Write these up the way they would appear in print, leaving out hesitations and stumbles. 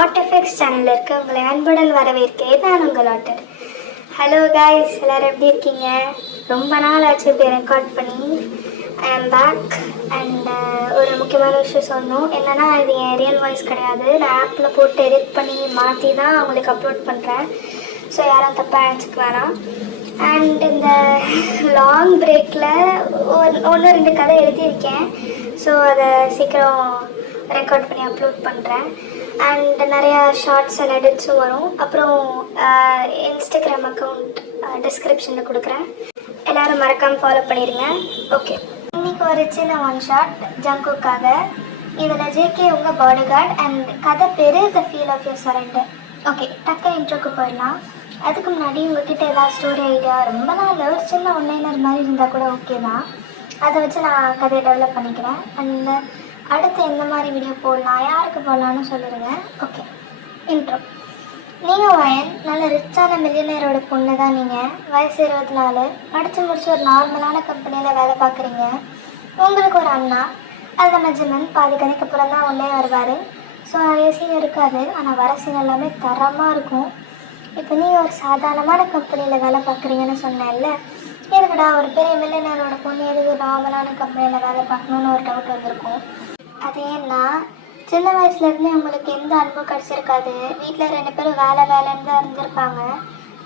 Artefacts சேனலில் இருக்க உங்களை அன்புடன் வரவேற்கிறேன். நான் உங்கள் ஆட்டர். ஹலோ காய்ஸ், எல்லோரும் எப்படி இருக்கீங்க? ரொம்ப நாள் ஆச்சு இப்படி ரெக்கார்ட் பண்ணி. ஐ ஆம் பேக். அண்ட் ஒரு முக்கியமான விஷயம் சொல்லணும். என்னென்னா, இது என் ரியல் வாய்ஸ் கிடையாது. நான் ஆப்பில் போட்டு எடிட் பண்ணி மாற்றி தான் உங்களுக்கு அப்லோட் பண்ணுறேன். ஸோ யாரும் தப்பாக நினச்சிக்க வேணாம். அண்ட் இந்த லாங் பிரேக்கில் ஒன்று ரெண்டு கதை எழுதியிருக்கேன். ஸோ அதை சீக்கிரம் ரெக்கார்ட் பண்ணி அப்லோட் பண்ணுறேன். அண்ட் நிறையா ஷார்ட்ஸ் அண்ட் எடிட்ஸும் வரும். அப்புறம் இன்ஸ்டாகிராம் அக்கௌண்ட் டிஸ்கிரிப்ஷனில் கொடுக்குறேன். எல்லோரும் மறக்காமல் ஃபாலோ பண்ணிடுங்க. ஓகே, இன்றைக்கி ஒரு சின்ன ஒன் ஷாட் ஜங்குக்காக. இதில் ஜேகே உங்கள் பாடி கார்டு அண்ட் கதை பேர் the feel of your surrender. Okay, டக்கு இன்ட்ரோக்கு போயிடலாம். அதுக்கு முன்னாடி உங்ககிட்ட ஏதாவது ஸ்டோரி ஐடியா ரொம்ப நாள் ஒரு சின்ன ஒன்லைனர் மாதிரி இருந்தால் கூட ஓகே தான். அதை வச்சு நான் கதையை டெவலப் பண்ணிக்கிறேன். அண்ட் அடுத்து எந்த மாதிரி வீடியோ போடலாம், யாருக்கு போடலான்னு சொல்லிடுங்க. Okay, intro. நீங்கள் வயன் நல்ல ரிச்சான மில்லியனரோட பொண்ணு தான். நீங்கள் வயசு 24, படித்து முடிச்சு ஒரு நார்மலான கம்பெனியில் வேலை பார்க்குறீங்க. உங்களுக்கு ஒரு அண்ணா, அது மெஜர்மென் பாதி கதைக்கு அப்புறம் தான் உள்ளே வருவார். ஸோ நிறைய சீன் இருக்காது, ஆனால் வர சீன் எல்லாமே தரமாக இருக்கும். இப்போ நீங்கள் ஒரு சாதாரணமான கம்பெனியில் வேலை பார்க்குறீங்கன்னு சொன்னேன்ல, எதுக்குடா ஒரு பெரிய மில்லியனரோட பொண்ணு எதுக்கு நார்மலான கம்பெனியில் வேலை பார்க்கணுன்னு ஒரு டவுட் வந்திருக்கும். அது ஏன்னா, சின்ன வயசுலேருந்தே உங்களுக்கு எந்த அன்பும் கிடச்சிருக்காது. வீட்டில் 2 பேரும் வேலைன்னு தான் இருந்திருப்பாங்க.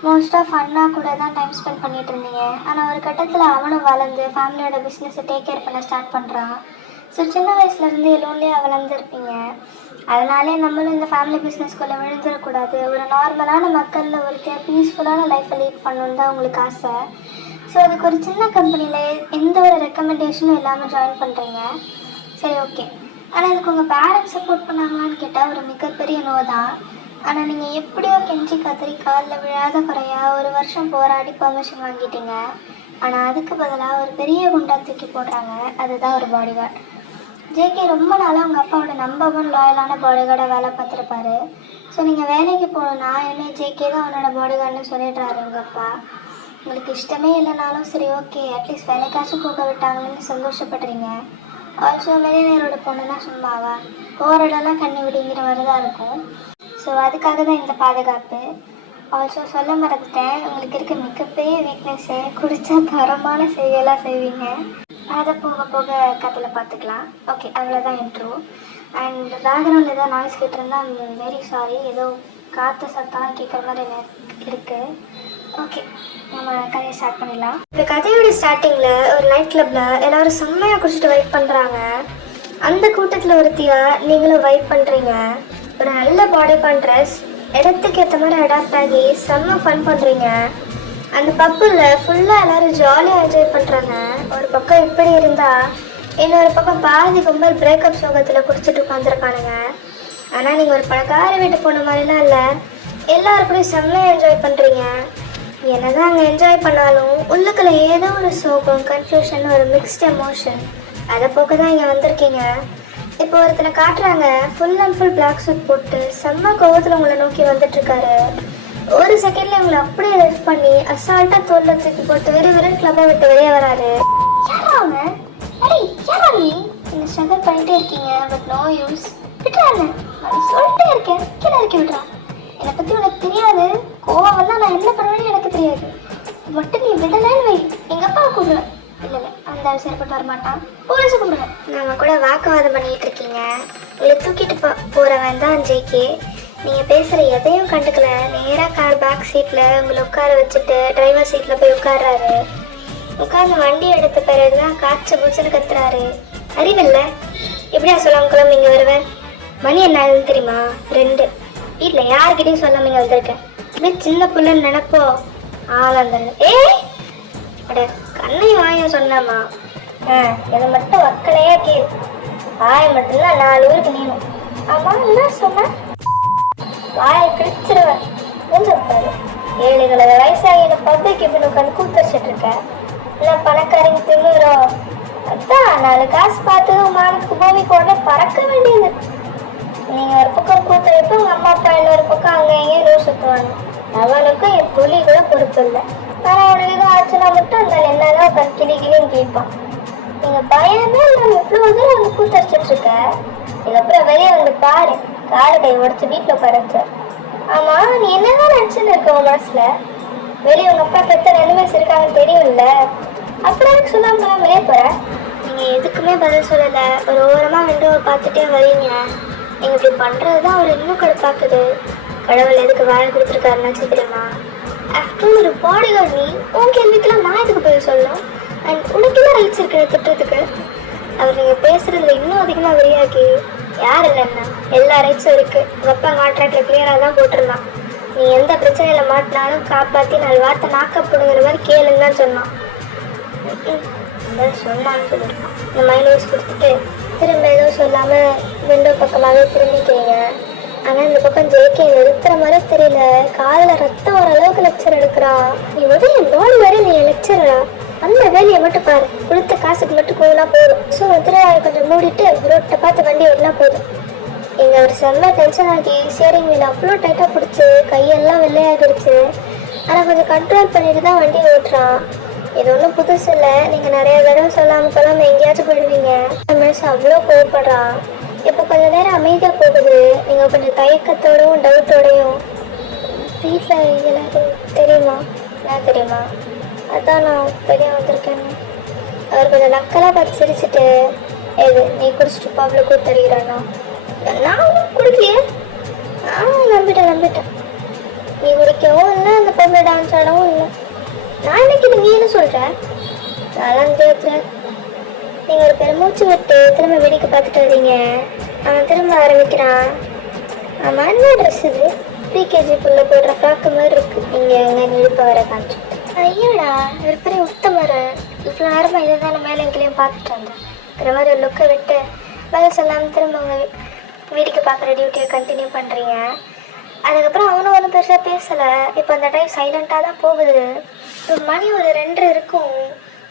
மோஸ்ட் ஆஃப் அண்ணா கூட தான் டைம் ஸ்பெண்ட் பண்ணிகிட்டு இருந்தீங்க. ஆனால் ஒரு கட்டத்தில் அவனும் வளர்ந்து ஃபேமிலியோட பிஸ்னஸை டேக் கேர் பண்ண ஸ்டார்ட் பண்ணுறான். ஸோ சின்ன வயசுலேருந்து லோன்லியாக வளர்ந்துருப்பீங்க. அதனாலே நம்மளும் இந்த ஃபேமிலி பிஸ்னஸ்குள்ளே விழுந்துடக்கூடாது, ஒரு நார்மலான மக்களில் ஒரு பீஸ்ஃபுல்லான லைஃப்பை லீட் பண்ணணுன்னு தான் உங்களுக்கு ஆசை. ஸோ அதுக்கு ஒரு சின்ன கம்பெனியில் எந்த ஒரு ரெக்கமெண்டேஷனும் இல்லாமல் ஜாயின் பண்ணுறீங்க. சரி, ஓகே. ஆனால் இதுக்கு உங்கள் பேரண்ட்ஸ் சப்போர்ட் பண்ணாங்களான்னு கேட்டால் ஒரு மிகப்பெரிய நோ தான். ஆனால் நீங்கள் எப்படியோ கெஞ்சி கத்திரி காலில் விழாத குறையா 1 வருஷம் போராடி பெர்மிஷன் வாங்கிட்டீங்க. ஆனால் அதுக்கு பதிலாக ஒரு பெரிய குண்டா தூக்கி போடுறாங்க. அதுதான் ஒரு பாடி கார்டு. ஜேகே ரொம்ப நாளாக உங்கள் அப்பாவோட நம்பர் 1 லாயலான பாடி கார்டை வேலை பார்த்துருப்பாரு. ஸோ நீங்கள் வேலைக்கு போகணுன்னா இனிமேல் ஜேகே தான் அவனோட பாடி கார்டுன்னு சொல்லிடுறாரு உங்கள் அப்பா. உங்களுக்கு இஷ்டமே இல்லைனாலும் சரி, ஓகே, அட்லீஸ்ட் வேலைக்காச்சும் போக விட்டாங்கன்னு சந்தோஷப்படுறீங்க. ஆல்சோ மில்லியனரோட பொண்ணுன்னா சும்மாவா, போராடலாம் கண்ணி விடுங்கிற மாதிரி தான் இருக்கும். ஸோ அதுக்காக தான் இந்த பாதுகாப்பு. ஆல்சோ சொல்ல மறந்துட்டேன், உங்களுக்கு இருக்க மிகப்பெரிய வீக்னஸ்ஸு குடித்தா தரமான செய்யலாம் செய்வீங்க. அதை போக போக கதையில் பார்த்துக்கலாம். ஓகே, அவ்வளோதான் இன்ட்ரோ. அண்ட் பேக்ரவுண்டில் ஏதோ நாய்ஸ் கேட்டிருந்தால் வெரி சாரி. ஏதோ காற்று சத்தம் கேட்குற மாதிரி இருக்குது. ஓகே, நம்ம கதையை ஸ்டார்ட் பண்ணிடலாம். இந்த கதையோட ஸ்டார்டிங்கில் ஒரு நைட் கிளப்பில் எல்லோரும் செம்மையாக குடிச்சிட்டு வைப் பண்ணுறாங்க. அந்த கூட்டத்தில் ஒருத்தியாக நீங்களும் வைப் பண்ணுறீங்க. ஒரு நல்ல பாடி கான்ட்ராஸ்ட், இடத்துக்கு ஏற்ற மாதிரி அடாப்ட் ஆகி செம்ம ஃபன் பண்ணுறீங்க. அந்த பப்பில் ஃபுல்லாக எல்லோரும் ஜாலியாக என்ஜாய் பண்ணுறாங்க. ஒரு பக்கம் இப்படி இருந்தால் இன்னொரு பக்கம் பாதி கும்பல் பிரேக்கப் சோகத்தில் குடிச்சிட்டு உட்காந்துருக்கானுங்க. ஆனால் நீங்கள் ஒரு பணக்கார வீட்டு போன மாதிரிலாம் இல்லை, எல்லாருக்கூடையும் செம்மையாக என்ஜாய் பண்ணுறீங்க. என்னதான் அங்கே என்ஜாய் பண்ணாலும் உள்ளுக்குள்ள ஏதோ ஒரு சோகம், கன்ஃபியூஷன், ஒரு மிக்ஸ்ட் எமோஷன், அதை போக்க தான் இங்கே வந்திருக்கீங்க. இப்போ ஒருத்தனை காட்டுறாங்க, full and full black suit போட்டு செம்ம கோவத்தில் உங்களை நோக்கி வந்துட்டுருக்காரு. ஒரு செகண்டில் உங்களை அப்படியே லிஃப்ட் பண்ணி அசால்ட்டாக தோல்ல தூக்கி போட்டு வெறும் கிளப்பை விட்டு வெளியே வராரு. யாராங்க அடே யாரா நீ? நீங்கள் ஸ்ட்ரகிள் பண்ணிகிட்டே இருக்கீங்க, பட் நோ யூஸ். விட்டுறாங்க, நான் சொல்லிட்டே இருக்கேன், கீழே இறக்கி விட்றான். என்னை பற்றி உனக்கு தெரியாது, கோவம் வந்தால் நான் என்ன பண்ணுவேன்னு எனக்கு தெரியாது. மட்டும் நீ விடலைன்னு வை, எங்கள் அப்பாவை கூப்பிடுவேன். இல்லை அந்த ஆள் சரிப்பட்டு வரமாட்டான், போலீஸை கூப்பிடுவேன். நம்ம கூட வாக்குவாதம் பண்ணிகிட்டு இருக்கீங்க. உங்களை தூக்கிட்டு போகிறவன் தான் ஜேகே. நீங்கள் பேசுகிற எதையும் கண்டுக்கல. நேராக கார் பேக் சீட்டில் உங்களை உட்கார வச்சுட்டு டிரைவர் சீட்டில் போய் உட்கார்றாரு. உட்காந்து வண்டி எடுத்த பிறகு தான் காய்ச்ச பூச்சுன்னு கத்துறாரு. அறிவில்லை, எப்படியா சொல்லாம கிளம்பி இங்கே வருவேன்? மணி என்ன ஆகுதுன்னு தெரியுமா? 2. வீட்டில் யார்கிட்டையும் சொல்லாமல் இங்கே வந்திருக்கேன். இப்படியே சின்ன பிள்ளைன்னு நினைப்போ ஆளாந்தரு. அட கண்ணை வாய சொன்னாமா? இதை மட்டும் வக்கலையா கேள். வாயை மட்டும்தான் 4 ஊருக்கு நீணும். ஆமாம், என்ன சொன்ன? வாயை கிழிச்சிருவேன். கொஞ்சம் பாரு, 7 வயசாகி பப்ளிக் இப்படி உட்காந்து கூத்து வச்சுட்டு இருக்க. இல்லை பணக்காரங்க தின்னுறோம். அதான் 4 காசு பார்த்ததும் மானத்துக்கு பூமிக்கு உடனே பறக்க வேண்டியது. நீங்கள் ஒரு பக்கம் கூத்த வைப்போ, உங்கள் அம்மா அப்பா இன்னொரு பக்கம் அங்கே எங்கேயும் லூஸ் சுற்றுவாங்க. அவனுக்கும் என் துளி கூட பொறுப்பு இல்லை. ஆனால் அவனுக்கு எதுவும் ஆச்சுன்னா மட்டும் அந்த என்னதான் உட்காந்து கிளின்னு கேட்பான். நீங்கள் பயமே இல்லாமல் எவ்வளோ தூரம் வந்து கூத்த வச்சுட்ருக்க. இதுக்கப்புறம் வெளியே வந்து பாரு, காலை கை உடச்சு வீட்டில் உட்கார வச்ச. ஆமா, நீ என்னதான் நினச்சுன்னு இருக்க உன் மனசுல? வெளியே உங்க அப்பா பெத்த ரெண்டுமேஸ் இருக்காங்கன்னு தெரியும்ல, அப்புறம் சொல்லாம வெளியே போற. நீங்க எதுக்குமே பதில் சொல்லல. ஒரு ஓரமா விண்டோவை பார்த்துட்டே வரீங்க. நீங்க இப்படி பண்றதுதான் அவர் இன்னும் கடுப்பாக்குது. கடவுள் எதுக்கு வாழை கொடுத்துருக்காருன்னாச்சு தெரியுமா? ஆஃப்டர் ஒரு பாடி கார்டு நீ உன் கேள்விக்கெல்லாம் நான் எதுக்கு பதில் சொல்லணும்? அண்ட் உனக்கு என்ன ரைட்ஸ் இருக்கிற திட்டத்துக்கு? அவர் நீங்க பேசுறதுல இன்னும் அதிகமா வெளியாகி யார் இல்லைன்னா எல்லா ரைட்ஸும் இருக்கு. உங்க அப்பா கான்ட்ராக்ட்ல கிளியரா தான் போட்டிருந்தான். நீ எந்த பிரச்சனையில மாட்டினாலும் காப்பாத்தி 4 வார்த்தை நாக்கப்படுங்கிற மாதிரி கேளுன்னு தான் சொன்னான். சொன்னான்னு சொல்லியிருக்கான். இந்த மைண்ட் வாய்ஸ் கொடுத்துட்டு திரும்ப எதுவும் சொல்லாம விண்டோ பக்கமாகவே திரும்பிக்கிறீங்க. ஆனால் இந்த பக்கம் ஜேகே நிறுத்துற மாதிரி தெரியல. காதில் ரத்தம் வர அளவுக்கு லெக்சர் எடுக்கிறான். நீ முதல்ல பாடி வரை நீ லெக்சரா? அந்த வேலையை மட்டும் பாரு. கொடுத்த காசுக்கு மட்டும் போனா போதும். ஸோ திருவாயை கொஞ்சம் மூடிட்டு ரோட்டை பார்த்து வண்டி ஓடினா போதும். இங்கே ஒரு செம்ம டென்ஷன் ஆகி ஸ்டியரிங் வீல் அவ்வளோ டைட்டாக பிடிச்சி கையெல்லாம் வெள்ளையாகிடுச்சு. ஆனால் கொஞ்சம் கண்ட்ரோல் பண்ணிட்டு தான் வண்டி ஓட்டுறான். இது ஒன்றும் புதுசு இல்லை. நீங்கள் நிறைய தடவை சொல்லாமல் எங்கேயாச்சும் போயிடுவீங்க. மனுஷன் அவ்வளோ கோவப்படுறான். இப்போ கொஞ்சம் நேரம் அமைதியாக போகுது. நீங்கள் கொஞ்சம் தயக்கத்தோடையும் டவுட்டோடையும் வீட்டில் எல்லாருக்கும் தெரியுமா? நான் தெரியுமா? அதான் நான் பெரிய வந்திருக்கேன்னு. அவர் கொஞ்சம் நக்கலாக பார்த்து சிரிச்சுட்டு, எது நீ குடிச்சிட்டு பாப்பில் கூத்தறிகிறானா? நான் குடிக்கலையே. நம்பிட்டேன். நீ குடிக்கவும் இல்லை, அந்த பப்பில் டான்ஸ் ஆடவும் இல்லை. நான் எனக்கு இது நீ என்ன சொல்கிற? நான் கேட்குறேன். நீங்கள் ஒரு பெருமூச்சு விட்டு திரும்ப வேடிக்கை பார்த்துட்டு வரீங்க. அவன் திரும்ப ஆரம்பிக்கிறான். ஆமாம், என்ன ட்ரெஸ் இது? பிகேஜி புள்ள போடுற ஃப்ராக்கு மாதிரி இருக்குது. நீங்கள் எங்கே இழுப்ப வர காமிச்சு. ஐயோடா, ஒரு பெரிய உத்தமர். இவ்வளோ நேரமாக இதை தான் மேலே எங்கேயும் பார்த்துட்டு வந்தேன். இந்த மாதிரி ஒரு லுக்கை விட்டு பதில் சொல்லாமல் திரும்ப உங்கள் வேடிக்கை பார்க்குற டியூட்டியை கண்டினியூ பண்ணுறீங்க. அதுக்கப்புறம் அவனும் ஒன்றும் பெருசாக பேசலை. இப்போ அந்த டைம் சைலண்ட்டாக தான் போகுது. மணி ஒரு 2 இருக்கும்.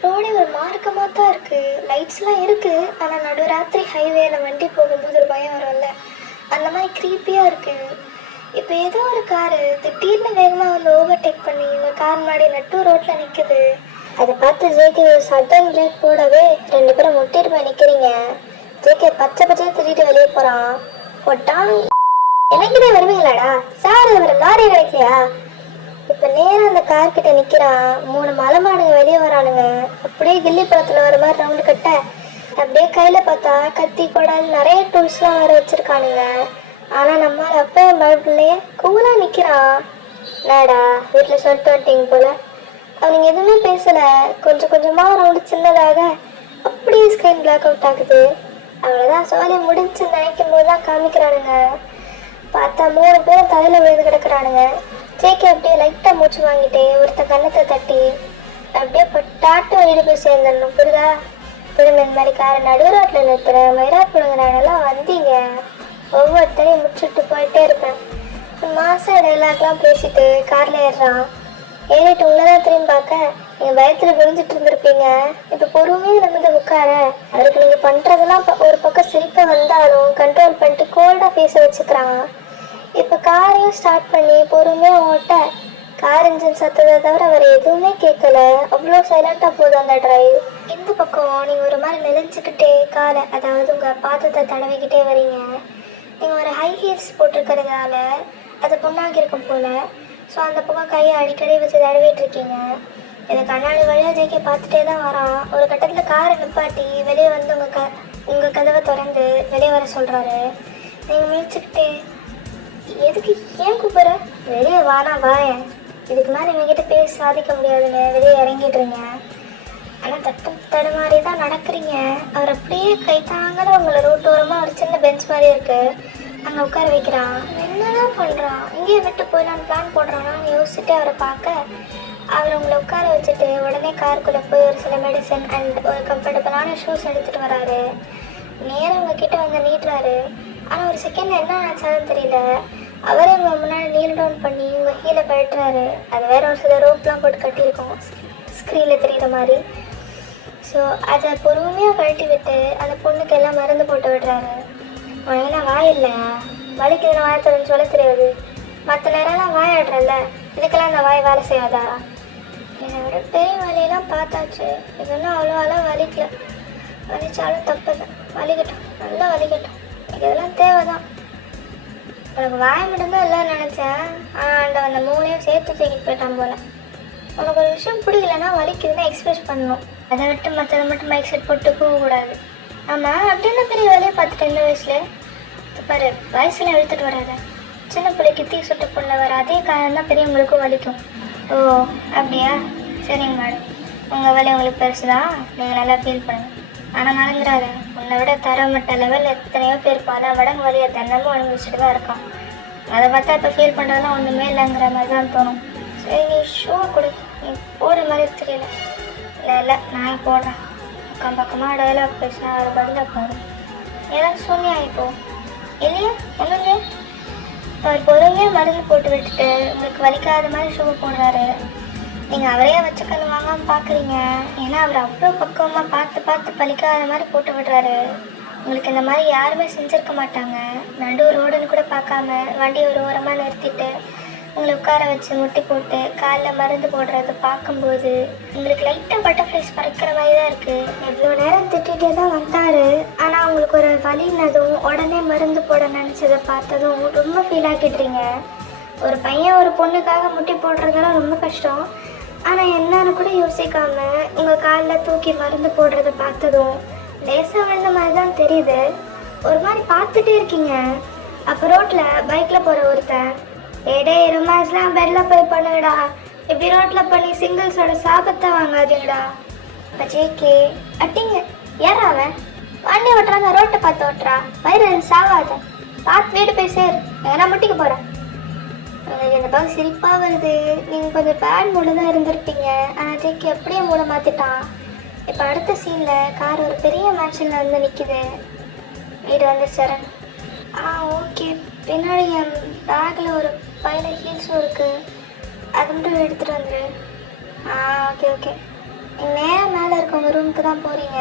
ரோடே ஒரு மார்க்கமாக தான் இருக்குது. லைட்ஸ்லாம் இருக்குது. ஆனால் நடுராத்திரி ஹைவேல வண்டி போகும்போது ஒரு பயம் வரும்ல, அந்த மாதிரி க்ரீப்பியாக இருக்குது. இப்போ ஏதோ ஒரு காரு திடீர்னு வேகமாக வந்து ஓவர்டேக் பண்ணி உங்கள் கார் முன்னாடி நட்டு ரோட்டில் நிற்குது. அதை பார்த்து ஜேகே சடன் பிரேக் போடவே 2 பேரும் முட்டிட்டு போய் நிற்கிறீங்க. ஜேகே பச்சையாக திட்டிட்டு வெளியே போகிறான். போட்டான், எனக்குதே வருவீங்களாடா சார்? ஒரு லாரி கிடைக்கலையா? இப்போ நேராக அந்த கார்கிட்ட நிற்கிறான். 3 மலை மாடுங்க வெளியே வரானுங்க. அப்படியே கில்லி படத்தில் வர மாதிரி ரவுண்டு கட்ட அப்படியே கையில் பார்த்தா கத்தி கொடால் நிறைய டூல்ஸ்லாம் வர வச்சுருக்கானுங்க. ஆனால் நம்மளால் அப்பயும் பயப்பிள்ளையே கூலாக நிற்கிறான். நாடா வீட்டில் சொல்லிட்டு வந்துட்டீங்க போல. அவனுங்க எதுவுமே பேசலை. கொஞ்சம் கொஞ்சமாக ரவுண்டு சின்னதாக அப்படியே ஸ்க்ரீன் பிளாக் அவுட் ஆகுது. அவ்வளோதான், சோழி முடிஞ்சுன்னு நினைக்கும் போது தான் காமிக்கிறானுங்க. பார்த்தா 3 பேரும் தலையில் விழுந்து கிடக்குறானுங்க. ஜேகே அப்படியே லைட்டாக மூச்சு வாங்கிட்டு ஒருத்த கண்ணத்தை தட்டி அப்படியே பட்டாட்டு வெளியில் போய் சேர்ந்துடணும். புரியுதா? திரும்ப இந்த மாதிரி காரை நடுரோட்டில் நிறுத்துற மயிராட் பிடுங்குறானெல்லாம் வந்தீங்க. ஒவ்வொருத்தரையும் முடிச்சுட்டு போயிட்டே இருப்பேன். மாதம் டைலாக்லாம் பேசிட்டு காரில் ஏறுறான். ஏறிட்டு உள்ளதான் திரும்பி பார்க்க நீங்கள் பயத்தில் விழுந்துட்டு இருந்திருப்பீங்க. இப்போ பொறுமையாக நம்ம உட்கார. அதுக்கு நீங்கள் பண்ணுறதெல்லாம் ஒரு பக்கம் சிரிப்பை வந்தாலும் கண்ட்ரோல் பண்ணிட்டு கோல்டாக பேச வச்சுக்கிறான். இப்போ காரையும் ஸ்டார்ட் பண்ணி பொறுமையாக ஓட்ட கார் இன்ஜின் சத்ததை தவிர அவர் எதுவுமே கேட்கல. அவ்வளோ சைலண்டாக போதும் அந்த டிரைவ். இந்த பக்கம் நீங்கள் ஒரு மாதிரி நெளிஞ்சிக்கிட்டே காலை, அதாவது உங்கள் பாதத்தை தடவிக்கிட்டே வரீங்க. நீங்கள் ஒரு ஹை ஹீல்ஸ் போட்டிருக்கிறதால அது பொண்ணாகிருக்கும் போல். ஸோ அந்த பக்கம் கையை அடிக்கடி வச்சு தடவிட்டு இருக்கீங்க. இதை கண்ணாடி வழியாக ஜேகே பார்த்துட்டே தான் வரான். ஒரு கட்டத்தில் காரை நிப்பாட்டி வெளியே வந்து உங்கள் கதவை திறந்து வெளியே வர சொல்கிறாரு. நீங்கள் முயற்சிக்கிட்டே, எதுக்கு ஏன் கூப்பிட்ற? வெளியே வானா வாயேன். இதுக்கு மேலே இவங்ககிட்ட பேச சாதிக்க முடியாதுங்க. வெளியே இறங்கிடுறீங்க. ஆனால் தடுமாறி தான் நடக்கிறீங்க. அவர் அப்படியே கை தாங்கல உங்களை ரோட்டோரமாக ஒரு சின்ன பெஞ்ச் மாதிரி இருக்குது, அங்கே உட்கார வைக்கிறான். என்னதான் பண்ணுறான்? இங்கேயே விட்டு போயிடலான்னு பிளான் போடுறானான்னு யோசிச்சுட்டு அவரை பார்க்க அவர் உங்களை உட்கார வச்சுட்டு உடனே காருக்குள்ளே போய் ஒரு சில மெடிசன் அண்ட் ஒரு கம்ஃபர்டபுளான ஷூஸ் எடுத்துகிட்டு வராரு. நேரம் உங்ககிட்ட வந்து நீட்டுறாரு. ஆனால் ஒரு செகண்ட் என்ன ஆச்சாலும் தெரியல. அவரே உங்கள் முன்னாடி நீல் டவுன் பண்ணி உங்கள் ஹீலை கழட்டுறாரு. அது வேற ஒரு சில ரோப்லாம் போட்டு கட்டியிருக்கோம் ஸ்க்ரீனில் தெரிகிற மாதிரி. ஸோ அதை பொறுமையாக கழட்டி விட்டு அந்த பொண்ணுக்கு எல்லாம் மருந்து போட்டு விடுறாரு. ஏன்னா வாய் இல்லை, வலிக்குதுன்னு வாயை தொடர்ந்து சொல்ல தெரியாது. மற்ற நேரம்லாம் வாயாடுறல்ல, இதுக்கெல்லாம் அந்த வாய் வேலை செய்யாதா? என்னை விட பெரிய வலியெல்லாம் பார்த்தாச்சு. இதெல்லாம் அவ்வளோவெல்லாம் வலிக்கல. வலிச்சாலும் தப்பு தான், வலிக்கட்டும், நல்லா வலிக்கட்டும். இதெல்லாம் தேவை தான். உனக்கு வாய் மட்டும்தான் இல்லைன்னு நினச்சேன். ஆனால் அந்த மூணையும் சேர்த்து தூக்கிட்டு போயிட்டான் போல. உனக்கு ஒரு விஷயம் பிடிக்கலன்னா வலிக்குதுன்னா எக்ஸ்பிரஸ் பண்ணணும். அதை விட்டு மற்றதை மட்டும் மைக் செட் போட்டு போகக்கூடாது. ஆமாம், அப்படின்னு பெரிய வேலையை பார்த்துட்டு இந்த வயசில் பாரு, வயசில் இழுத்துட்டு வராத. சின்ன பிள்ளைக்கு தீ சுட்டு பொண்ணு வர அதே காரணம் தான் பெரியவங்களுக்கும் வலிக்கும். ஓ அப்படியா, சரிங்க மேடம். உங்கள் வலி உங்களுக்கு பெருசு தான், நீங்கள் நல்லா ஃபீல் பண்ணுங்கள். ஆனால் மறந்துடாத, உன்னை விட தரமட்ட லெவலில் எத்தனையோ பேர் பல மடங்கு வலியை தினமும் அனுபவிச்சுட்டு தான் இருக்கான். அதை பார்த்தா இப்போ ஃபீல் பண்ணுறதுலாம் ஒன்றுமே இல்லைங்கிற மாதிரி தான் தோணும். சரி, நீ ஷூ கொடு. நீ போடுற மாதிரி தெரியல. இல்லை நான் போடுறேன். அக்கம் பக்கமாக டயலாக் பேசினா அது பதிலாக போகும். ஏதாவது சொன்னியா இப்போ? இல்லையா, ஒன்றும் இல்லையா? அவர் பொறுமையாக மருந்து போட்டு விட்டுட்டு உங்களுக்கு வலிக்காத மாதிரி ஷூ போடுறாரு. நீங்கள் அவரையே வச்சுக்கணும் வாங்காமல் பார்க்குறீங்க. ஏன்னா அவர் அவ்வளோ பக்குவமாக பார்த்து பலிக்காத மாதிரி போட்டு விடுறாரு. உங்களுக்கு இந்த மாதிரி யாருமே செஞ்சுருக்க மாட்டாங்க. நடு ரோடுன்னு கூட பார்க்காம வண்டி ஒரு ஓரமாக நிறுத்திட்டு உங்களை உட்கார வச்சு முட்டி போட்டு காலில் மருந்து போடுறத பார்க்கும்போது உங்களுக்கு லைட்டாக பட்டர்ஃப்ளைஸ் பறக்கிற மாதிரி தான் இருக்குது. எவ்வளோ நேரம் திட்டிகிட்டே தான் வந்தார். ஆனால் உங்களுக்கு ஒரு வலினதும் உடனே மருந்து போட நினச்சதை பார்த்ததும் ரொம்ப ஃபீல் ஆக்கிடுறீங்க. ஒரு பையன் ஒரு பொண்ணுக்காக முட்டி போடுறதெல்லாம் ரொம்ப கஷ்டம். ஆனால் என்னன்னு கூட யோசிக்காம உங்கள் காலில் தூக்கி மருந்து போடுறத பார்த்ததும் லேசாக விழுந்த மாதிரி தான் தெரியுது. ஒரு மாதிரி பார்த்துட்டே இருக்கீங்க. அப்போ ரோட்டில் பைக்கில் போகிற ஒருத்தன், ஏடே ரொமான்ஸ்லாம் பெட்டில் போய் பண்ணுங்கடா, இப்படி ரோட்டில் பண்ணி சிங்கிள்ஸோட சாபத்தை வாங்காதீங்கடா. இப்போ ஜேகே அட்டிங்க ஏறா அவன் வண்டி ஓட்டுறாங்க, ரோட்டை பார்த்து ஓட்டுறா, வயிறு சாவாத, பார்த்து வீடு போய் சேர், ஏன்னா முட்டிக்க போகிறேன். உங்களுக்கு இந்த பக்கம் சிரிப்பாக வருது. நீங்கள் கொஞ்சம் பேட் மூட தான் இருந்திருப்பீங்க. ஆனால் ஜேகே அப்படியே மூட மாற்றிட்டான். இப்போ அடுத்த சீனில் கார் ஒரு பெரிய மேன்ஷனில் வந்து நிற்கிது. வீடு வந்து சரண். ஓகே, பின்னாடி என் பேக்கில் ஒரு பையில் ஹீல்ஸும் இருக்குது, அது மட்டும் எடுத்துகிட்டு வந்துடு. ஓகே நீங்கள் நேராக மேலே இருக்கவங்க ரூமுக்கு தான் போகிறீங்க.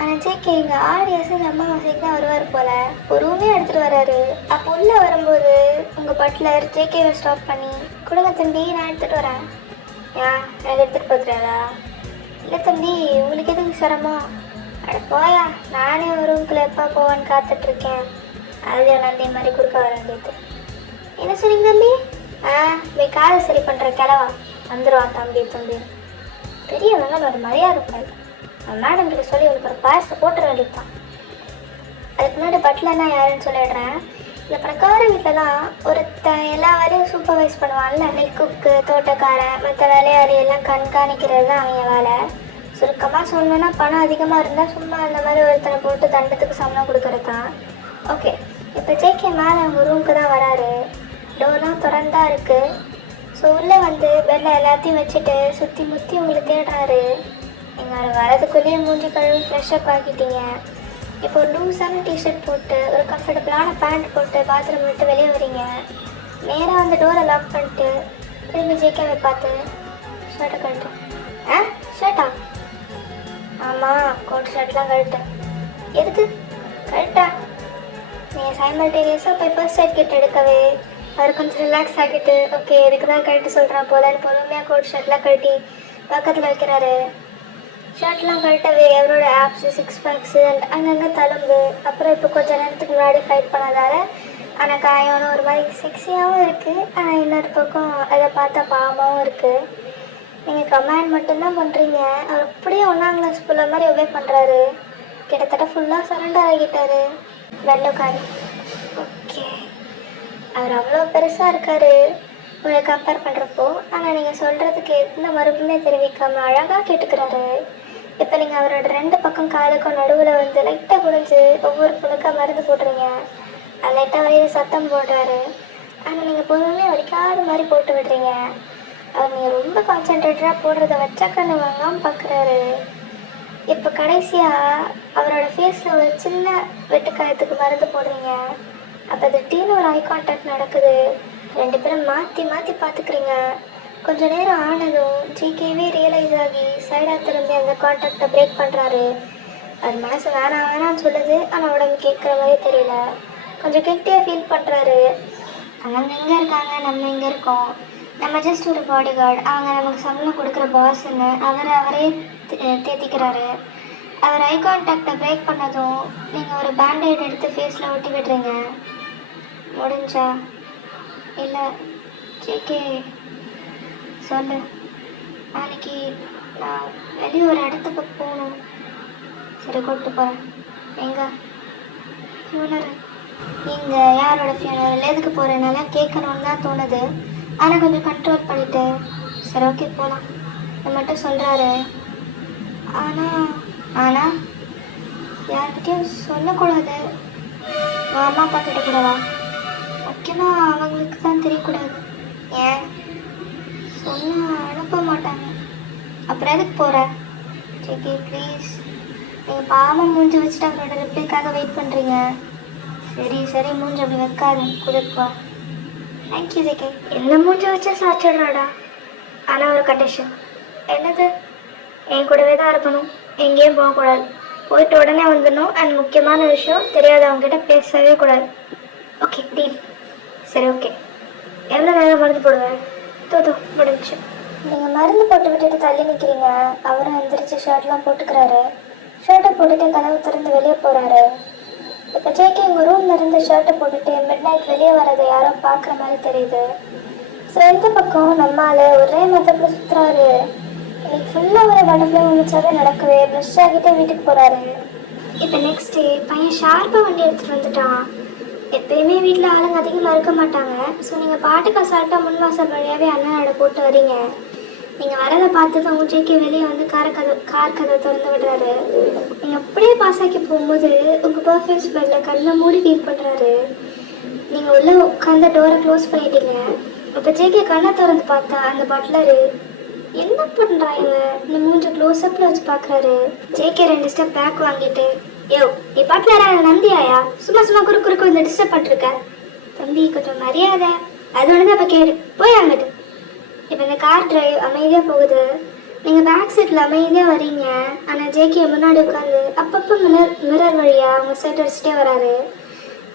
ஆனால் ஜேகே இங்கே ஆடியஸு அம்மாவாசைக்கு தான் வருவார் போல். ஒரு ரூமே எடுத்துகிட்டு வர்றாரு. அப்போ உள்ளே வரும்போது உங்கள் பட்லர் ஜேகேவை ஸ்டாப் பண்ணி, கொடுங்க தம்பி நான் எடுத்துகிட்டு வரேன். எனக்கு எடுத்துகிட்டு போத்துறாரா? இல்லை தம்பி, உங்களுக்கு எதுக்கு சிரமம்? அட போயா, நானே ஒரு ரூமுக்குள்ளே எப்போ போவான்னு காத்துட்ருக்கேன். அது நந்தி மாதிரி குறுக்க வர வேண்டியது. என்ன சொன்னீங்க தம்பி? போய் காலை சரி பண்ணுற கிளவா வந்துடுவான் தம்பி. பெரியவங்க ஒரு மரியாதை கூடாது. மேடம் கிட்ட சொல்லி உங்களுக்கு ஒரு பாயசத்தை போட்டுற வேண்டியது தான். அதுக்கு முன்னாடி பட்லன்னா யாருன்னு சொல்லிடுறேன். இந்த பிரகார வீட்டிலலாம் ஒருத்தன் எல்லா வேலையும் சூப்பர்வைஸ் பண்ணுவான்ல, நெல் குக்கு, தோட்டக்காரன், மற்ற வேலையாளி எல்லாம் கண்காணிக்கிறது தான் அவங்க வேலை. சுருக்கமாக சொல்லணுன்னா பணம் அதிகமாக இருந்தால் சும்மா அந்த மாதிரி ஒருத்தனை போட்டு தண்டத்துக்கு சம்பளம் கொடுக்கறது தான். ஓகே, இப்போ ஜேகே மேலே அவங்க ரூமுக்கு தான் வராரு. டோர்லாம் திறந்தா இருக்குது. ஸோ உள்ளே வந்து பெட்டில் எல்லாத்தையும் வச்சுட்டு சுற்றி முற்றி உங்களை தேடுறாரு. நீங்கள் வரதுக்குள்ளேயே மூஞ்சி கழுவி ஃப்ரெஷ்ஷப் ஆக்கிட்டீங்க. இப்போ ஒரு லூஸான டிஷர்ட் போட்டு ஒரு கம்ஃபர்டபுளான பேண்ட் போட்டு பாத்ரூம் விட்டு வெளியே வரீங்க. நேராக வந்து டோரை லாக் பண்ணிட்டு திரும்பி ஜேகேவை பார்த்து, ஷர்ட்டை கழட்டு. ஷர்ட்டா? ஆமாம், கோட் ஷர்ட்லாம் கழட்டு. எதுக்கு கழட்டா? நீங்கள் சைமல்டேனியஸாக போய் ஃபர்ஸ்ட் எய்ட் கிட் எடுக்கவே அவர் கொஞ்சம் ரிலாக்ஸ் ஆகிட்டு, ஓகே இதுக்கு தான் கழட்டு சொல்கிறேன் போலன்னு பொறுமையாக கோட் ஷர்ட்லாம் கழட்டி பக்கத்தில் வைக்கிறாரு. ஷர்ட்லாம் கழட்டவே அவரோட ஆப்ஸு, சிக்ஸ் பேக்ஸு அண்ட் அங்கங்கே தழும்பு. அப்புறம் இப்போ கொஞ்சம் நேரத்துக்கு முன்னாடி ஃபைட் பண்ணதால ஆனால் காயோன்னு ஒரு மாதிரி செக்ஸியாகவும் இருக்குது. ஆனால் இன்னொரு பக்கம் அதை பார்த்தா பாவமாகவும் இருக்குது. நீங்கள் கமாண்ட் மட்டும்தான் பண்ணுறீங்க. அவர் அப்படியே 1ஆம் கிளாஸ் புள்ள மாதிரி ஒபே பண்ணுறாரு. கிட்டத்தட்ட ஃபுல்லாக சரண்டர் ஆகிட்டாரு. வெள்ளக்காரி. ஓகே, அவர் அவ்வளோ பெருசாக இருக்கார் உங்களை கம்பேர் பண்ணுறப்போ. ஆனால் நீங்கள் சொல்கிறதுக்கு எந்த மறுப்புமே தெரிவிக்காமல் அழகாக கேட்டுக்கிறாரு. இப்போ நீங்கள் அவரோட 2 பக்கம் காலுக்கும் நடுவில் வந்து லைட்டாக குடிஞ்சு ஒவ்வொரு புழுக்காக மருந்து போடுறீங்க. அது லைட்டாக வழியில் சத்தம் போடுறாரு. ஆனால் நீங்கள் பொதுவுமே வலிக்காத மாதிரி போட்டு விடுறீங்க. அவர் நீங்கள் ரொம்ப கான்சென்ட்ரேட்டடாக போடுறத வச்சா கண்ணு வாங்காமல் பார்க்குறாரு. இப்போ கடைசியாக அவரோட ஃபேஸில் ஒரு சின்ன வெட்டுக்காயத்துக்கு மருந்து போடுறீங்க. அப்போ திடீர்னு ஒரு ஐ கான்டாக்ட் நடக்குது. 2 பேரும் மாற்றி பார்த்துக்கிறீங்க. கொஞ்சம் நேரம் ஆனதும் ஜிகேவே ரியலைஸ் ஆகி சைடாக திரும்பி அந்த கான்டாக்டை பிரேக் பண்ணுறாரு. அது மனசு வேணான்னு சொல்லுது, ஆனால் உடம்பு கேட்குற மாதிரி தெரியல. கொஞ்சம் கில்ட்டியாக ஃபீல் பண்ணுறாரு. அவங்க எங்கே இருக்காங்க, நம்ம எங்கே இருக்கோம், நம்ம ஜஸ்ட் ஒரு பாடி கார்டு, அவங்க நமக்கு சம்பளம் கொடுக்குற பாஸ்ன்னு அவரே தேத்திக்கிறாரு. அவர் ஐ கான்டாக்டை பிரேக் பண்ணதும் நீங்கள் ஒரு பேண்டேட் எடுத்து ஃபேஸில் ஒட்டி விடுறீங்க. முடிஞ்சா இல்லை ஜேகே சொல்லு. நாளைக்கு நான் வெளியே ஒரு இடத்துக்கு போகணும். சரி கூப்பிட்டு போகிறேன். எங்க? ஃபியூனரல். இங்கே யாரோட ஃபியூனரல்? எதுக்கு போகிறேனால கேட்கணுன்னு தான் தோணுது. ஆனால் கொஞ்சம் கண்ட்ரோல் பண்ணிட்டு சரி ஓகே போகலாம் இது மட்டும் சொல்கிறாரு. ஆனால் யார்கிட்டையும் சொல்லக்கூடாது. உன் அம்மா அப்பா கிட்ட கூடவா? முக்கியமாக அவங்களுக்கு தான் தெரியக்கூடாது. ஏன்? சொன்ன அனுப்ப மாட்டாங்க. அப்புறம் எதுக்கு போகிற? JK please. நீங்கள் பாவம் மூஞ்சி வச்சுட்டு அவரோட ரிப்ளைக்காக வெயிட் பண்ணுறீங்க. சரி மூஞ்சி அப்படி வைக்காது. குதிப்பா. Thank you JK. என்ன மூஞ்சி வச்சா சாச்சிடுறாடா. ஆனால் ஒரு கண்டிஷன். என்னது? என் கூடவே தான் இருக்கணும். எங்கேயும் போகக்கூடாது. போயிட்டு உடனே வந்துடணும். அண்ட் முக்கியமான விஷயம், தெரியாதவங்ககிட்ட பேசவே கூடாது. Okay deal. சரி ஓகே. எவ்வளோ நேரம் மருந்து போடுவேன்? தோ முடிஞ்சு. நீங்கள் மருந்து போட்டு விட்டுட்டு தள்ளி நிற்கிறீங்க. அவரும் எந்திரிச்சு ஷர்ட்லாம் போட்டுக்கிறாரு. ஷர்ட்டை போட்டுட்டு கதவு திறந்து வெளியே போகிறாரு. இப்போ ஜேகே உங்கள் ரூமில் இருந்து ஷர்ட்டை போட்டுட்டு மிட் நைட் வெளியே வர்றதை யாரோ பார்க்குற மாதிரி தெரியுது. ஸோ இந்த பக்கம் நம்மால் ஒரே மதத்தில் சுற்றுறாரு. இன்னைக்கு ஃபுல்லாக ஒரு பட்டர்ஃப்ளை மூமெண்ட்ஸாகவே நடக்கவே ப்ரெஷ் ஆகிட்டே வீட்டுக்கு போகிறாரு. இப்போ நெக்ஸ்ட் டே பையன் ஷார்ப்பாக வண்டி எடுத்துகிட்டு வந்துட்டான். எப்பயுமே வீட்டில் ஆளுங்க அதிகமாக இருக்க மாட்டாங்க. ஸோ நீங்கள் பாட்டுக்கு அசால்ட்டாக முன் வாசல் வழியாகவே அண்ணனோட போட்டு வரீங்க. நீங்கள் வரதை பார்த்து உங்கள் ஜேகே வெளியே வந்து கார் கதவை திறந்து விடுறாரு. நீங்கள் அப்படியே பாஸ் ஆக்கி போகும்போது உங்கள் பர்ஃப்யூம் ஸ்மெல்லில் கண்ணை மூடி ஃபீல் பண்ணுறாரு. நீங்கள் உள்ளே உட்காந்து டோரை க்ளோஸ் பண்ணிட்டீங்க. இப்போ ஜேகே கண்ணை திறந்து பார்த்தா அந்த பட்லரு என்ன பண்ணுறா இவன்? இந்த மூஞ்ச க்ளோஸ்அப்பில் வச்சு பார்க்குறாரு. ஜேகே 2 ஸ்டெப் பேக் வாங்கிட்டு, யோ நீ பட்லரா நந்தியாயா? சும்மா குறுக்கு வந்து டிஸ்டர்ப் பண்ணிருக்க. தம்பி கொஞ்சம் மரியாதை. அது ஒன்று தான் இப்போ கேடு. போய் அங்கிட்டு. இப்போ இந்த கார் டிரைவ் அமைதியாக போகுது. நீங்கள் பேக் சீட்டில் அமைதியாக வரீங்க. ஆனால் ஜேகே முன்னாடி உட்காந்து அப்பப்போ மிரர் வழியாக அவங்க சைட் அடிச்சுட்டே வராரு.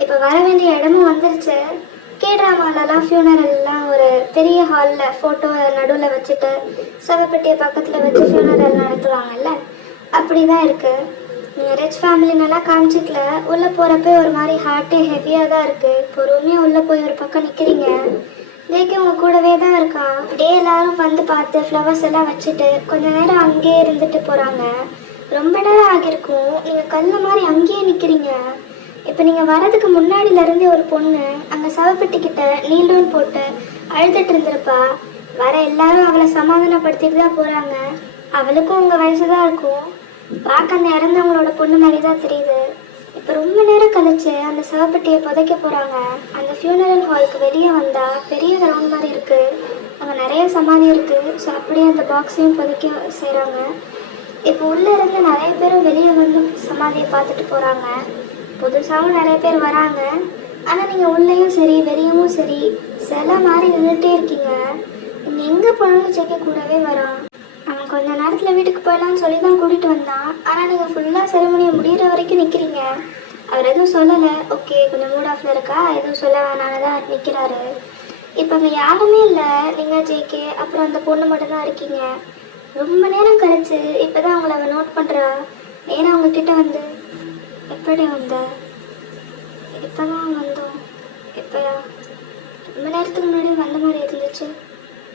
இப்போ வர வேண்டிய இடமும் வந்துருச்சு. கேட்ராமாலெலாம் ஃபியூனரல்லாம் ஒரு பெரிய ஹாலில் ஃபோட்டோ நடுவில் வச்சுட்டு சவப்பெட்டியை பக்கத்தில் வச்சு ஃபியூனரல் நடத்துவாங்கல்ல, அப்படி தான் இருக்குது. நீங்கள் ரிச் ஃபேமிலி நல்லா காமிச்சிக்கல. உள்ளே போகிறப்ப ஒரு மாதிரி ஹார்ட்டே ஹெவியாக தான் இருக்குது. பொறுமையாக உள்ளே போய் ஒரு பக்கம் நிற்கிறீங்க. ஜேகே உங்கள் கூடவே தான் இருக்கான். அப்படியே எல்லாரும் வந்து பார்த்து ஃப்ளவர்ஸ் எல்லாம் வச்சுட்டு கொஞ்ச நேரம் அங்கேயே இருந்துட்டு போகிறாங்க. ரொம்ப நேரம் ஆகியிருக்கும். நீங்கள் கல் மாதிரி அங்கேயே நிற்கிறீங்க. இப்போ நீங்கள் வரதுக்கு முன்னாடியிலேருந்தே ஒரு பொண்ணு அங்கே சவப்பெட்டிக்கிட்ட நீல் டவுன் போட்டு அழுதுட்டு இருந்திருப்பா. வர எல்லாரும் அவளை சமாதானப்படுத்திட்டு தான் போகிறாங்க. அவளுக்கும் உங்கள் வயசு தான் இருக்கும். பார்க்க அந்த இறந்தவங்களோட பொண்ணு மாதிரி தான் தெரியுது. இப்போ ரொம்ப நேரம் கழிச்சு அந்த சவப்பெட்டியை புதைக்க போகிறாங்க. அந்த ஃபியூனரல் ஹாலுக்கு வெளியே வந்தால் பெரிய கிரவுண்ட் மாதிரி இருக்குது. அங்கே நிறைய சமாதி இருக்குது. ஸோ அப்படியே அந்த பாக்ஸையும் புதைக்க செய்கிறாங்க. இப்போ உள்ளே இருந்து நிறைய பேரும் வெளியே வந்து சமாதியை பார்த்துட்டு போகிறாங்க. புதுசாகவும் நிறைய பேர் வராங்க. ஆனால் நீங்கள் உள்ளேயும் சரி வெளியவும் சரி சிலை மாதிரி நின்றுட்டே இருக்கீங்க. நீங்கள் எங்கே போனாலும் ஜேகே கூடவே வரான். அவன் கொஞ்ச நேரத்தில் வீட்டுக்கு போயிடலான்னு சொல்லி தான் கூட்டிகிட்டு வந்தான். ஆனால் நீங்கள் ஃபுல்லாக செரமனியை முடிகிற வரைக்கும் நிற்கிறீங்க. அவர் எதுவும் சொல்லலை. ஓகே கொஞ்சம் மூட் ஆஃபில் இருக்கா, எதுவும் சொல்ல வேணான்னு தான் நிற்கிறாரு. இப்போ அங்கே யாருமே இல்லை. நீங்கள் ஜேகே அப்புறம் அந்த பொண்ணு மட்டும்தான் இருக்கீங்க. ரொம்ப நேரம் கழிச்சு இப்போ தான் அவங்கள அவன் நோட் பண்ணுறா. நேராக அவங்கக்கிட்ட வந்து, எப்படி வந்த? இப்போ தான் வந்தோம். எப்போயா? ரொம்ப நேரத்துக்கு முன்னாடி வந்த மாதிரி இருந்துச்சு.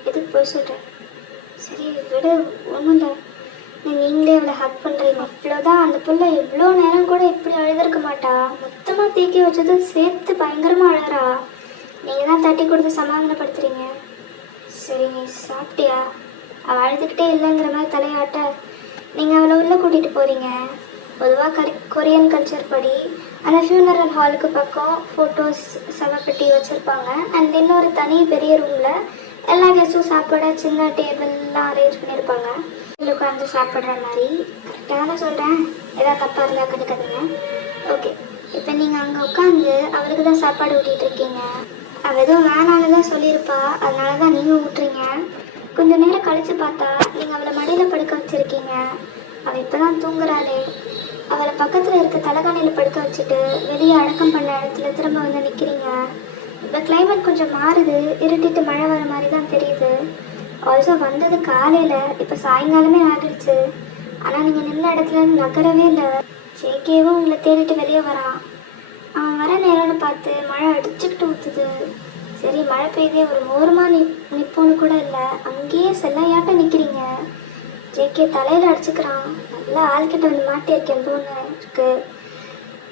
எதுக்கு போய் சொல்கிறேன்? சரி விடு, ஒன்றும் இல்லை. நீங்களே இவ்வளோ ஹக் பண்ணுறீங்க, இவ்வளோதான். அந்த பிள்ளை இவ்வளோ நேரம் கூட இப்படி அழுதுருக்க மாட்டா. மொத்தமாக தேக்கி வச்சது சேர்த்து பயங்கரமாக அழுகிறா. நீங்கள் தான் தட்டி கொடுத்து சமாதானப்படுத்துறீங்க. சரி நீ சாப்பிட்டியா? அவள் அழுதுகிட்டே இல்லைங்கிற மாதிரி தலையாட்ட நீங்கள் அவளை உள்ளே கூட்டிகிட்டு போகிறீங்க. பொதுவாக கொரியன் கல்ச்சர் படி அந்த ஃபியூனரல் ஹாலுக்கு பக்கம் ஃபோட்டோஸ் சவப்பெட்டி வச்சுருப்பாங்க. அண்ட் இன்னொரு தனி பெரிய ரூமில் எல்லா கெஸ்ட்டும் சாப்பிட சின்ன டேபிள்லாம் அரேஞ்ச் பண்ணியிருப்பாங்க. உட்காந்து சாப்பிட்ற மாதிரி. கரெக்டாக தானே சொல்கிறேன்? ஏதாவது தப்பாக இருந்தால் கண்டுக்காதீங்க. ஓகே, இப்போ நீங்கள் அங்கே உட்காந்து அவளுக்கு தான் சாப்பாடு ஊட்டிகிட்டு இருக்கீங்க. அவள் எதுவும் வேணான்னு தான் சொல்லியிருப்பா, அதனால தான் நீங்கள் ஊட்டுறீங்க. கொஞ்சம் நேரம் கழித்து பார்த்தா நீங்கள் அவளை மடியில் படுக்க வச்சுருக்கீங்க. அவள் இப்போ தான் தூங்குறாளே. அவளை பக்கத்தில் இருக்க தலைகாணியில் படுக்க வச்சுட்டு வெளியே அடக்கம் பண்ண இடத்துல திரும்ப வந்து நிற்கிறீங்க. இப்போ கிளைமேட் கொஞ்சம் மாறுது. இருட்டிட்டு மழை வர மாதிரி தான் தெரியுது. ஆல்சோ வந்தது காலையில், இப்போ சாயங்காலமே ஆகிடுச்சு. ஆனால் நீங்கள் நின்ன இடத்துல நகரவே இல்லை. ஜேகேவும் உங்களை தேடிட்டு வெளியே வரான். அவன் வர நேரம்னு பார்த்து மழை அடிச்சுக்கிட்டு ஊற்றுது. சரி மழை பெய்தே ஒரு ஓரமாக நிற்போன்னு கூட இல்லை, அங்கேயே செல்லையாட்டம் நிற்கிறீங்க. ஜேகே தலையில் அடிச்சுக்கிறான். நல்லா ஆள்கிட்ட வந்து மாட்டியிருக்கேன் தோணு இருக்கு.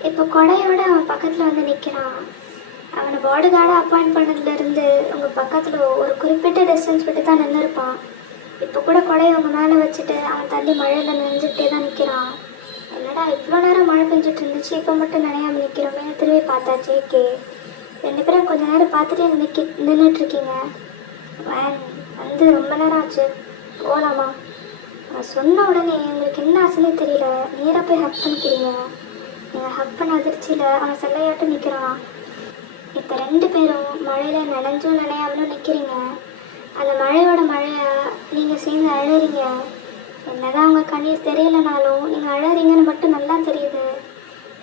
இப்போ கொடையோட அவன் பக்கத்தில் வந்து நிற்கிறான். அவனை பாடி கார்டாக அப்பாயிண்ட் பண்ணதுலேருந்து உங்கள் பக்கத்தில் ஒரு குறிப்பிட்ட டிஸ்டன்ஸ் விட்டு தான் நின்று இருப்பான். இப்போ கூட கொடையை அவங்க மேலே வச்சுட்டு அவன் தள்ளி மழையில் நனைஞ்சிக்கிட்டே தான் நிற்கிறான். என்னடா இவ்வளோ நேரம் மழை பெஞ்சிட்டு இருந்துச்சு, இப்போ மட்டும் நினையாமல் நிற்கிறோமே. திரும்பி பார்த்தா ஜேகே. 2 பேரும் கொஞ்ச நேரம் பார்த்துட்டே நின்றுட்டுருக்கீங்க. வேன் வந்து ரொம்ப நேரம் ஆச்சு, போகலாமா? அவன் சொன்ன உடனே உங்களுக்கு என்ன ஆச்சுன்னே தெரியல, நேராக போய் ஹக் பண்ணிக்கிறீங்க. நீங்கள் ஹக் பண்ண அதிர்ச்சியில் அவன் செல்லையாட்டம் நிற்கிறான். இப்போ 2 பேரும் மழையில் நனைஞ்சும் நனையாமலும் நிற்கிறீங்க. அந்த மழையோட மழையாக நீங்கள் சேர்ந்து அழறீங்க. என்னதான் அவங்க கண்ணீர் தெரியலனாலும் நீங்கள் அழறீங்கன்னு மட்டும் நல்லா தெரியுது.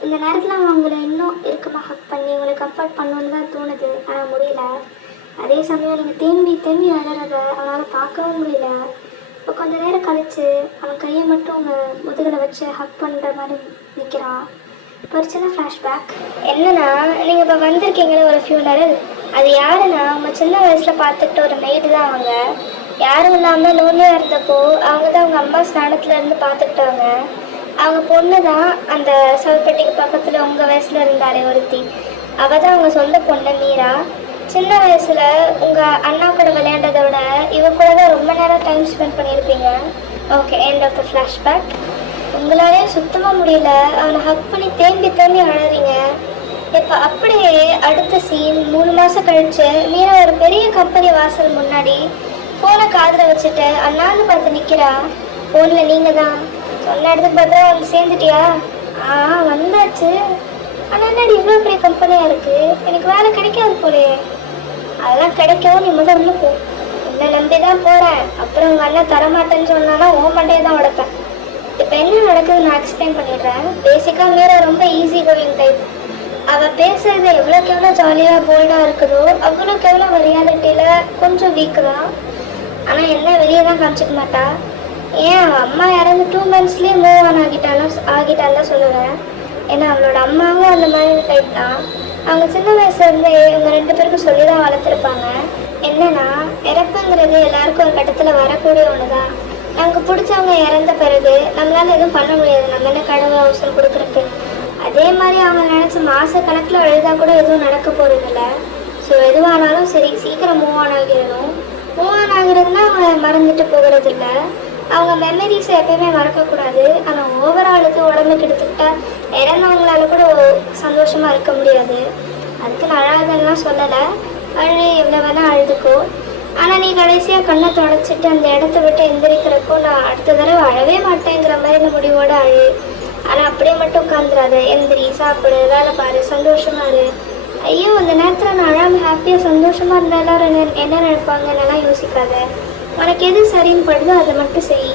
இந்த நேரத்தில் அவன் உங்களை இன்னும் இறுக்கமாக ஹக் பண்ணி உங்களை கம்ஃபர்ட் பண்ணணுன்னு தான் தோணுது, ஆனால் முடியல. அதே சமயம் நீங்கள் தேம்பி அழறத அவனால் பார்க்கவும் முடியல. இப்போ கொஞ்ச நேரம் கழித்து அவன் கையை மட்டும் உங்கள் முதுகில் வச்சு ஹக் பண்ணுற மாதிரி நிற்கிறான். இப்போ ஒரு சின்ன ஃப்ளாஷ்பேக் என்னன்னா, நீங்கள் இப்போ வந்திருக்கீங்களே ஒரு ஃபியூனரல், அது யாருன்னா உங்கள் சின்ன வயசில் பார்த்துக்கிட்ட ஒரு மெய்டு தான். அவங்க யாரும் இல்லாமல் லோன்லியாக இருந்தப்போ அவங்க தான் அவங்க அம்மா ஸ்நானத்துலேருந்து பார்த்துக்கிட்டாங்க. அவங்க பொண்ணு தான் அந்த சவுப்பட்டிக்கு பக்கத்தில் உங்கள் வயசில் இருந்தாலே ஒருத்தி, அவள் தான் அவங்க சொந்த பொண்ணு மீரா. சின்ன வயசில் உங்கள் அண்ணா கூட விளையாண்டதை விட இவ கூட தான் ரொம்ப நேரம் டைம் ஸ்பெண்ட் பண்ணியிருப்பீங்க. Okay, end of the flashback. உங்களாலேயும் சுத்தமாக முடியல, அவனை ஹக் பண்ணி தேம்பி அழறீங்க. இப்போ அப்படியே அடுத்த சீன் 3 மாதம் கழிச்சு மீரா ஒரு பெரிய கம்பெனி வாசல் முன்னாடி ஃபோனை காதில் வச்சுட்டு அண்ணாந்து பார்த்து நிற்கிறா. ஃபோனில் நீங்கள் தான் சொன்ன இடத்துக்கு பார்த்தா வந்து சேர்ந்துட்டியா? வந்தாச்சு. ஆனால் என்னடி இவ்வளோ பெரிய கம்பெனியாக இருக்குது, எனக்கு வேலை கிடைக்காது போலே. அதெல்லாம் கிடைக்கவும் நீ முதல்ல போ, என்னை நம்பி தான் போகிறேன். அப்புறம் உங்கள் அண்ணன் தரமாட்டேன்னு சொன்னாலும் ஓ மண்டையை தான் உடைப்பேன். இப்போ என்ன நடக்குது நான் எக்ஸ்பிளைன் பண்ணிடுறேன். பேசிக்காக மீரா ரொம்ப ஈஸி கோயிங் டைப். அவள் பேசுறது எவ்வளோக்கு எவ்வளோ ஜாலியாக போல்டாக இருக்குதோ அவ்வளோக்கு எவ்வளோ ரியாலிட்டியில் கொஞ்சம் வீக்கு தான். ஆனால் என்ன வெளியே தான் காமிச்சிக்க மாட்டா. ஏன் அவள் அம்மா இறந்து 2 monthsலேயே மூவ் ஆன் ஆகிட்டான்னு தான் சொல்லுவேன். ஏன்னா அவளோட அம்மாவும் அந்த மாதிரி டைப் தான். அவங்க சின்ன வயசுலேருந்தே இவங்க 2 பேருக்கும் சொல்லி தான் வளர்த்துருப்பாங்க. என்னன்னா, இறப்புங்கிறது எல்லாருக்கும் ஒரு கட்டத்தில் வரக்கூடிய ஒன்று தான். நமக்கு பிடிச்சவங்க இறந்த பிறகு நம்மளால எதுவும் பண்ண முடியாது, நம்ம என்ன கடவுள் அவசரம் கொடுக்குறதுக்கு. அதே மாதிரி அவங்க நினச்சி மாத கணக்கில் எழுதா கூட எதுவும் நடக்க போகிறதில்ல. ஸோ எதுவானாலும் சரி சீக்கிரம் மூவ் ஆன் ஆகிடணும். மூவ் ஆன் ஆகுறதுனா அவங்க மறந்துட்டு போகிறது இல்லை, அவங்க மெமரிஸை எப்பயுமே மறக்கக்கூடாது. ஆனால் ஓவராலுக்கு உடம்புக்கு எடுத்துக்கிட்டா இறந்தவங்களால கூட சந்தோஷமாக இருக்க முடியாது. அதுக்கு நான் அழாதெல்லாம் சொல்லலை, அழு எவ்வளோ வேணால் அழுதுக்கோ. ஆனால் நீ கடைசியாக கண்ணை தொடச்சிட்டு அந்த இடத்த விட்டு எந்திரிக்கிறப்போ நான் அடுத்த தடவை அழவே மாட்டேங்கிற மாதிரி முடிவோட அழு. ஆனால் அப்படியே மட்டும் உட்காந்துடாத, எந்திரி, சாப்பிடு, வேலை பாரு, சந்தோஷமாக இரு. ஐயோ அந்த நேரத்தில் நான் அழாமல் ஹாப்பியாக சந்தோஷமாக இருந்தால் எல்லோரும் என்ன நினைப்பாங்கன்னெல்லாம் யோசிக்காத. உனக்கு எது சரின்னு படுதோ அதை மட்டும் செய்.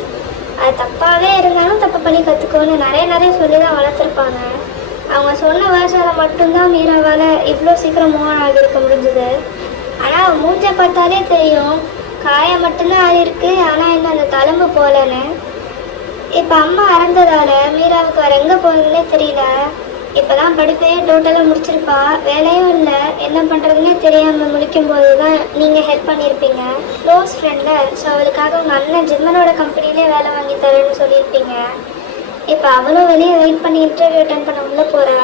அது தப்பாகவே இருந்தாலும் தப்பு பண்ணி கற்றுக்கோன்னு நிறைய சொல்லி தான் வளர்த்துருப்பாங்க. அவங்க சொன்ன வேர்ஷனை மட்டும்தான் மீராவால் இவ்வளோ சீக்கிரம் மூவ் ஆன் ஆகியிருக்க முடிஞ்சுது. ஆனால் அவன் மூஞ்சை பார்த்தாலே தெரியும் காயம் மட்டும்தான் ஆகிருக்கு, ஆனால் இன்னும் அந்த தழும்பு போகலன்னு. இப்போ அம்மா இறந்ததால் மீராவுக்கு வேறு எங்கே போகிறதுனே தெரியல. இப்போ தான் படிப்பையே டோட்டலாக முடிச்சிருப்பா, வேலையும் இல்லை, என்ன பண்ணுறதுனே தெரியாமல் முடிக்கும்போது தான் நீங்கள் ஹெல்ப் பண்ணியிருப்பீங்க. க்ளோஸ் ஃப்ரெண்டு, ஸோ அவளுக்காக உங்கள் அண்ணன் ஜிம்மனோட கம்பெனிலே வேலை வாங்கி தரேன்னு சொல்லியிருப்பீங்க. இப்போ அவளும் வெளியே வெயிட் பண்ணி இன்டர்வியூ அட்டென்ட் பண்ண உள்ளே போகிறா.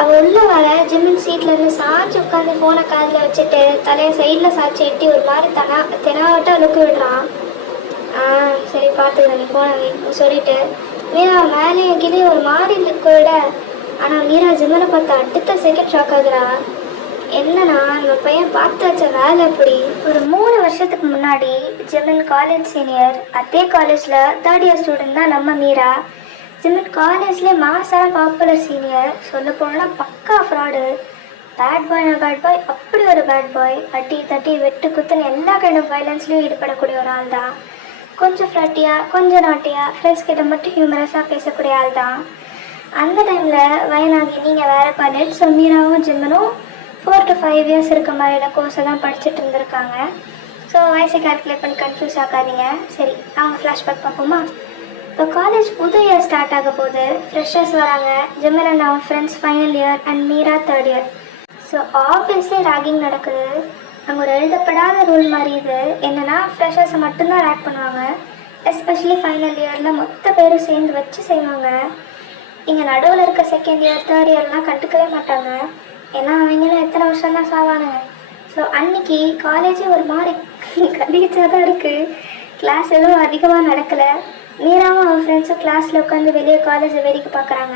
அவள் உள்ளே வர ஜிம்மன் சீட்லேருந்து சாய்ச்சி உட்காந்து ஃபோனை காதில் வச்சுட்டு தலையை சைடில் சாய்ச்சி எட்டி ஒரு மாதிரி தெனாவட்ட லுக்கு விடுறான். சரி பார்த்துக்கிறேன், நீ போனவே சொல்லிட்டு மீரா மேலே கீழே ஒரு மாதிரி லுக்கு விட. ஆனால் மீரா ஜிம்மனை பார்த்து அடுத்த செகண்ட் ஷாக் ஆகுறா. என்னன்னா நம்ம பையன் பார்த்து வச்ச வேலை அப்படி. ஒரு 3 வருஷத்துக்கு முன்னாடி ஜிம்மன் காலேஜ் சீனியர், அதே காலேஜில் 3rd year ஸ்டூடெண்ட் தான் நம்ம மீரா. ஜிம்மன் காலேஜ்லேயே மாசான பாப்புலர் சீனியர், சொல்ல போனால் பக்கா ஃப்ராடு. பேட் பாய் அப்படி ஒரு பேட் பாய். அட்டி தட்டி வெட்டு குத்துன்னு எல்லா கைண்ட் ஆஃப் வைலன்ஸ்லையும் ஈடுபடக்கூடிய ஒரு ஆள் தான். கொஞ்சம் ஃப்ளட்டியாக கொஞ்சம் நாட்டியாக ஃப்ரெண்ட்ஸ் கிட்ட மட்டும் ஹியூமரஸாக பேசக்கூடிய ஆள் தான். அந்த டைமில் வயனாகி நீங்கள் வேறு காலேஜ், ஸோ மீராவும் ஜிம்மனும் 4 to 5 years இருக்க மாதிரியான கோர்ஸை தான் படிச்சுட்டு இருந்திருக்காங்க. ஸோ வயசை கால்குலேட் பண்ணி கன்ஃபியூஸ் ஆகாதீங்க. சரி அவங்க ஃப்ளாஷ்பேக் பார்ப்போமா? இப்போ காலேஜ் புது இயர் ஸ்டார்ட் ஆக போகுது. ஃப்ரெஷர்ஸ் வராங்க. ஜெமின் அண்ட் அவன் friends final year and Meera third year. So obviously ragging நடக்குது. அங்கே ஒரு எழுதப்படாத ரூல் மாதிரி இது. என்னென்னா ஃப்ரெஷர்ஸை மட்டும்தான் ரேக் பண்ணுவாங்க. எஸ்பெஷலி ஃபைனல் இயரில் மொத்த பேரும் சேர்ந்து வச்சு செய்வாங்க. இங்கே நடுவில் இருக்க செகண்ட் இயர் தேர்ட் இயர்லாம் கண்டுக்கவே மாட்டாங்க. ஏன்னா அவங்களும் எத்தனை வருஷம் தான் சாவானுங்க. ஸோ அன்றைக்கி காலேஜே ஒரு மாதிரி கண்டிச்சாக தான் இருக்குது. கிளாஸ் எதுவும் அதிகமாக நடக்கலை. மீராவும் அவன் ஃப்ரெண்ட்ஸும் கிளாஸில் உட்காந்து வெளியே காலேஜை வேடிக்கை பார்க்குறாங்க.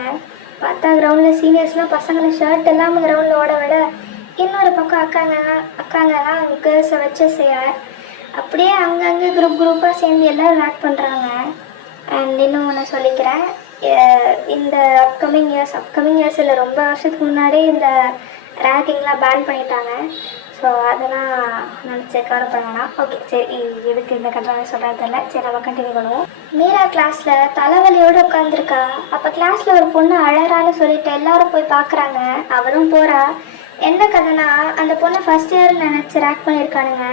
பார்த்தா கிரவுண்டில் சீனியர்ஸ்லாம் பசங்களை ஷர்ட் இல்லாமல் கிரவுண்டில் ஓட விட, இன்னொரு பக்கம் அக்காங்கலாம் கேர்ள்ஸை வச்சு செய்ய, அப்படியே அங்கங்கே குரூப்பாக சேர்ந்து எல்லோரும் ரேக் பண்ணுறாங்க. அண்ட் இன்னும் ஒன்று சொல்லிக்கிறேன், இந்த அப்கமிங் இயர்ஸ் இல்லை, ரொம்ப வருஷத்துக்கு முன்னாடியே இந்த ரேக்கிங்லாம் பேன் பண்ணிட்டாங்க. ஸோ அதெல்லாம் நினச்சி கவலைப்படலாம். ஓகே, சரி, எதுக்கு இந்த கட்டுறாங்க சொல்கிறது தெரியல. சரி, நம்ம கண்டினியூ பண்ணுவோம். மீரா கிளாஸில் தலைவலியோடு உட்காந்துருக்கா. அப்போ கிளாஸில் ஒரு பொண்ணு அழறான்னு சொல்லிட்டு எல்லாரும் போய் பார்க்குறாங்க. அவளும் போகிறா. என்ன கதைனா, அந்த பொண்ணு ஃபஸ்ட் இயர்னு நினச்சி ரேக் பண்ணியிருக்கானுங்க.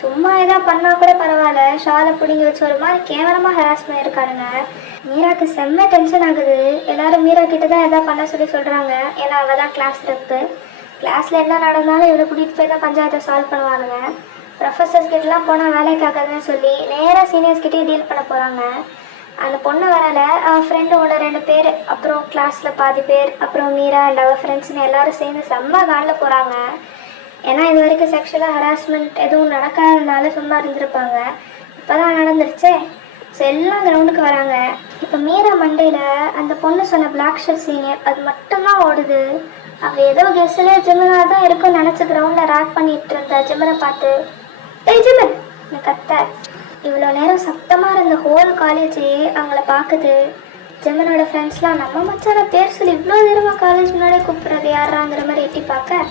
சும்மா எதாவது பண்ணால் கூட பரவாயில்ல, ஷாலை பிடிங்கி வச்சு ஒரு மாதிரி கேவலமாக ஹராஸ் பண்ணியிருக்கானுங்க. மீராவுக்கு செம்ம டென்ஷன் ஆகுது. எல்லோரும் மீரா கிட்ட தான் எதாவது பண்ண சொல்கிறாங்க. ஏன்னா அவள் தான் கிளாஸ் இருக்கு. கிளாஸில் என்ன நடந்தாலும் இவரை கூட்டிகிட்டு போய் தான் பஞ்சாயத்தை சால்வ் பண்ணுவானுங்க. ப்ரொஃபஸர்ஸ் கிட்டலாம் போனால் வேலைக்காகன்னு சொல்லி நேராக சீனியர்ஸ்கிட்டே டீல் பண்ண போகிறாங்க. அந்த பொண்ணு வரல, அவள் ஃப்ரெண்டு 1-2 பேர், அப்புறம் கிளாஸில் பாதி பேர், அப்புறம் மீரா அண்ட் அவள் ஃப்ரெண்ட்ஸ்னு எல்லோரும் சேர்ந்து செம்ம காலில் போகிறாங்க. ஏன்னா இது வரைக்கும் செக்ஷுவலாக ஹராஸ்மெண்ட் எதுவும் நடக்காததுனால சும்மா இருந்திருப்பாங்க. இப்போ தான் நடந்துருச்சே. ஸோ எல்லாம் கிரவுண்டுக்கு வராங்க. இப்போ மீரா மண்டையில் அந்த பொண்ணு சொன்ன பிளாக் ஷர்ட் சீனியர் அது மட்டும்தான் ஓடுது. அவள் ஏதோ கெஸ்ஸில் ஜிமினா தான் இருக்கும்னு நினச்சி கிரவுண்டில் ரேக் பண்ணிட்டு இருந்த ஜிமினை பார்த்து, ஏய் ஜிமின் நீ கத்த. இவ்வளோ நேரம் சத்தமாக இருந்த ஹோல் காலேஜே அவங்கள பார்க்குது. ஜிமினோட ஃப்ரெண்ட்ஸ்லாம் நம்ம மச்சான பேர் சொல்லி இவ்வளோ நேரமாக காலேஜ் முன்னாடியே கூப்பிட்றது யாராங்கிற மாதிரி எட்டி பார்க்க,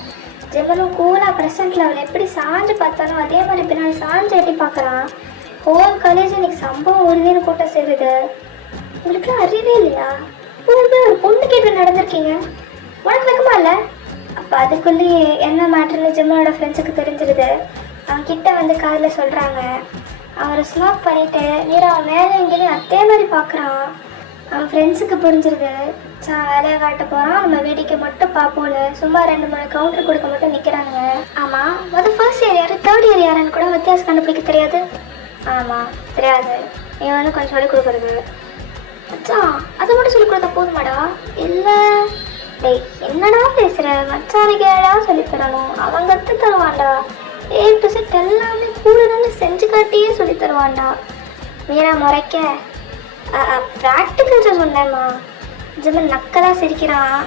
ஜிமினும் கூலாக ப்ரெசென்ட்டில் அவளை எப்படி சாஞ்சு பார்த்தாலும் அதே மாதிரி பின்னாடி சாஞ்சு எட்டி பார்க்குறான். ஹோல் காலேஜ் இன்னைக்கு சம்பவம் உறுதினு கூட்டம் சேருது. உங்களுக்குலாம் அறிவே இல்லையா? ஒரு பொண்ணு கேட்டு நடந்திருக்கீங்க, உனக்கு வைக்குமா இல்லை? அப்போ அதுக்குள்ளேயே என்ன மேட்டர்னு ஜிம்மனோட ஃப்ரெண்ட்ஸுக்கு தெரிஞ்சிருது. அவன் கிட்ட வந்து காதில் சொல்கிறாங்க. அவரை ஸ்மோக் பண்ணிவிட்டு நீர் அவன் மேலே எங்கேயும் அதே மாதிரி பார்க்குறான். அவன் ஃப்ரெண்ட்ஸுக்கு புரிஞ்சிருது. வேலையை காட்ட போகிறான், நம்ம வேடிக்கை மட்டும் பார்ப்போன்னு சும்மா 2-3 கவுண்டர் கொடுக்க மட்டும் நிற்கிறானுங்க. ஆமாம், ஃபர்ஸ்ட் இயர் யார் தேர்ட் இயர் யாருன்னு கூட வித்தியாசம் கண்டுபிடிக்க தெரியாது. ஆமாம் தெரியாது. இவன் வந்து கொஞ்சம் சொல்லிக் கொடுக்குறது. மச்சான் அதை மட்டும் சொல்லிக் கொடுத்தா போதுமாடா? இல்லை டேய் என்னடா பேசுகிற, மச்சானுக்கு ஏடா சொல்லித்தரணும், அவன் கற்று தருவான்டா. A to Z எல்லாமே கூட இருந்து செஞ்சு காட்டியே சொல்லி தருவான்டா. மீரா முறைக்க, ப்ராக்டிக்கல்ஸை சொன்னேம்மா. ஜிம்மன் நக்கலாக சிரிக்கிறான்.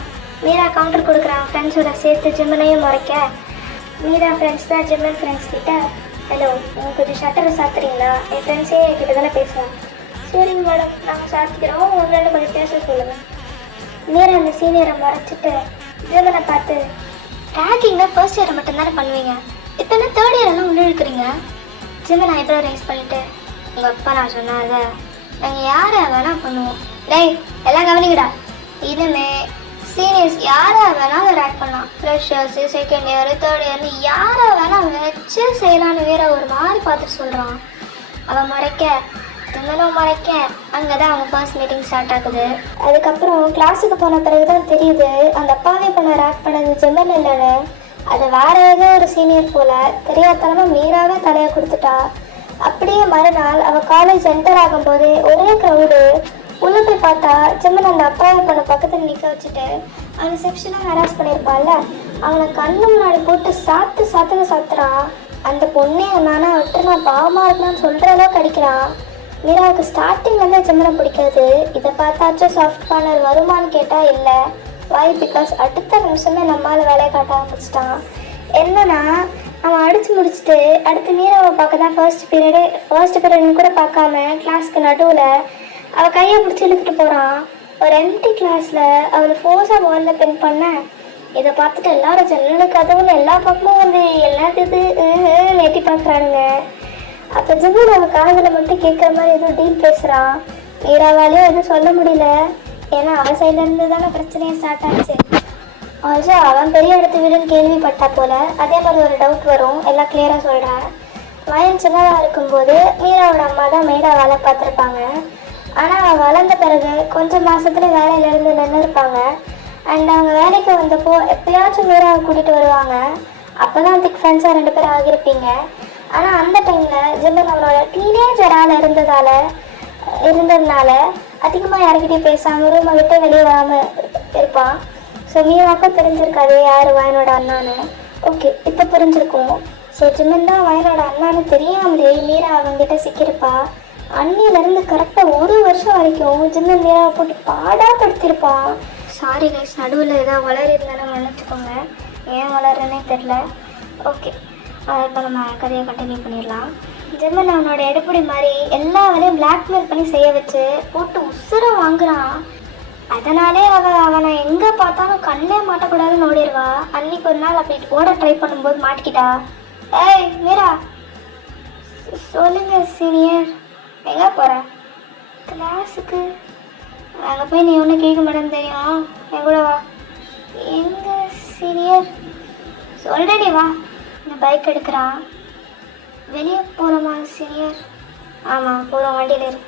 மீரா கவுண்டர் கொடுக்குறான் ஃப்ரெண்ட்ஸோட சேர்த்து ஜிம்மனையும் முறைக்க. மீரா ஃப்ரெண்ட்ஸ் தான் ஜிம்மன் ஃப்ரெண்ட்ஸ் கிட்ட, ஹலோ நீங்கள் கொஞ்சம் ஷட்டரை சாத்துறீங்களா? என் ஃப்ரெண்ட்ஸே என்கிட்ட தானே பேசுகிறேன். சரிங்க மேடம், நாங்கள் சாத்திக்கிறோம், ஒன்று கொஞ்சம் பேச சொல்லுங்கள். மீரா அந்த சீனியரை மறைச்சிட்டு ஜிம்மனை பார்த்து, ரேக்கிங்னா ஃபர்ஸ்ட் இயரை மட்டும்தானே பண்ணுவீங்க, இப்போ என்ன தேர்ட் இயரெல்லாம் உள்ள இருக்கிறீங்க? ஜிம்மனை ஐப்ரோ ரைஸ் பண்ணிவிட்டு, உங்கள் அப்பா நான் சொன்னாத நாங்கள் யாரை வேணால் பண்ணுவோம். டேய் எல்லாம் கவனிங்கடா, இனிமே சீனியர்ஸ் யாரை வேணாலும் ரேக் பண்ணலாம். ஃப்ரெஷர்ஸு செகண்ட் இயரு தேர்ட் இயர்னு யாரை வேணால் வச்சு செய்யலான்னு வேற ஒரு மாதிரி பார்த்துட்டு சொல்கிறான். அவன் மறைக்க, ஜிம்மனும் மறைக்க, அங்கே தான் அவங்க ஃபர்ஸ்ட் மீட்டிங் ஸ்டார்ட் ஆகுது. அதுக்கப்புறம் கிளாஸுக்கு போன பிறகு தான் தெரியுது அந்த அப்பாவே பண்ண ரேக் பண்ணது ஜிம்மன் இல்லைன்னு. அது வேற ஏதோ ஒரு சீனியர் போல் தெரியாதனமாக மீராவே தலையை கொடுத்துட்டா. அப்படியே மறுநாள் அவள் காலேஜ் என்டர் ஆகும்போது ஒரே க்ரௌடு. உள்ளே போய் பார்த்தா ஜிம்மன் அந்த அப்பாவை பண்ண பக்கத்தில் நிற்க வச்சுட்டு அவனை செக்ஷனாக ஹராஸ் பண்ணியிருப்பான்ல, அவனை கண்ணு முன்னாடி போட்டு சாத்துன்னு சாத்துறான். அந்த பொண்ணே நானா விட்டு நான் பாவமாக இருக்கணும்னு சொல்கிற அளவுக்கு அடிக்கிறான். மீராவுக்கு ஸ்டார்டிங்லேருந்து ஜிம்மனை பிடிக்காது. இதை பார்த்தாச்சும் சாஃப்ட் கார்னர் வருமானு கேட்டால் இல்லை. வை? பிகாஸ் அடுத்த நிமிஷமே நம்மளால் வேலையை காட்ட ஆரம்பிச்சிட்டான். என்னன்னா அவன் அடித்து முடிச்சுட்டு அடுத்து மீராவை பார்க்க தான் ஃபர்ஸ்ட் பீரியட்னு கூட பார்க்காம கிளாஸ்க்கு நடுவில் அவள் கையை பிடிச்சி இழுத்துட்டு போகிறான். ஒரு எம்டி கிளாஸில் அவளை ஃபோர்ஸாக வாலில் பென் பண்ண. இதை பார்த்துட்டு எல்லாரும் ஜன்னலு கதவுன்னு எல்லா பக்கமும் வந்து எல்லாத்துக்கு எட்டி பார்க்குறானுங்க. அப்போ ஜிம்மன் அவன் காதில் மட்டும் கேட்குற மாதிரி எதுவும் டீல் பேசுகிறான். மீராவாலையும் எதுவும் சொல்ல முடியல, ஏன்னா அவன் சைட்லேருந்து தானே பிரச்சனையே ஸ்டார்ட் ஆச்சு. ஆல்சோ அவன் பெரிய இடத்து வீடுன்னு கேள்விப்பட்டா போல் அதே மாதிரி ஒரு டவுட் வரும். எல்லாம் கிளியராக சொல்கிறேன். வயன் சின்னதாக இருக்கும்போது மீராவோட அம்மா தான் மேடா வேலை பார்த்துருப்பாங்க. ஆனால் அவன் வளர்ந்த பிறகு கொஞ்சம் மாதத்துல வேலையிலேருந்து நின்று இருப்பாங்க. அண்ட் அவங்க வேலைக்கு வந்தப்போ எப்பயாச்சும் மீராவை கூட்டிகிட்டு வருவாங்க. அப்போ தான் திக் ஃப்ரெண்ட்ஸாக 2 பேர் ஆகியிருப்பீங்க. ஆனால் அந்த டைமில் ஜிம்மன் அவனோட டீனேஜரால் இருந்ததுனால அதிகமாக யாருக்கிட்டையும் பேசாமல் ரூமை விட்டு வெளியே வராமல் இருப்பான். ஸோ மீராவுக்கும் தெரிஞ்சிருக்காது யார் வயனோட அண்ணான்னு. ஓகே, இப்போ புரிஞ்சிருக்கும். ஸோ ஜிம்மன் தான் வயனோட அண்ணான்னு தெரியாமலே மீரா அவங்ககிட்ட சிக்கியிருப்பா. அன்னியிலேருந்து கரெக்டாக 1 வருஷம் வரைக்கும் ஜிம்மன் மீராவை போட்டு பாடாப்படுத்தியிருப்பான். சாரி கைஸ், நடுவில் ஏதாவது வளரிருந்தாலும் நினச்சிக்கோங்க, ஏன் வளர்றேன்னே தெரில. ஓகே, இப்போ நம்ம கதையை கண்டினியூ பண்ணிடலாம். ஜிம்மன் அவனோட எடுப்படி மாதிரி எல்லா வேலையும் பிளாக்மெயில் பண்ணி செய்ய வச்சு போட்டு உசுரை வாங்குறான். அதனாலே அவனை எங்கே பார்த்தாலும் கண்ணே மாட்டக்கூடாதுன்னு ஓடிடுவா. அன்னைக்கு ஒரு நாள் அப்படி ஓட ட்ரை பண்ணும்போது மாட்டிக்கிட்டா. ஏய் மீரா, சொல்லுங்க சீனியர், எங்கே போகிற? கிளாஸுக்கு. அங்கே போய் நீ ஒன்றும் கேட்க மாட்டேன்னு தெரியும், என் கூட வா. எங்கே சீனியர்? சொல்றேனே வா. இந்த பைக் எடுக்கிறான். வெளியே போகிறோமா சீனியர்? ஆமாம் போகிறோம், வண்டியில் இரு.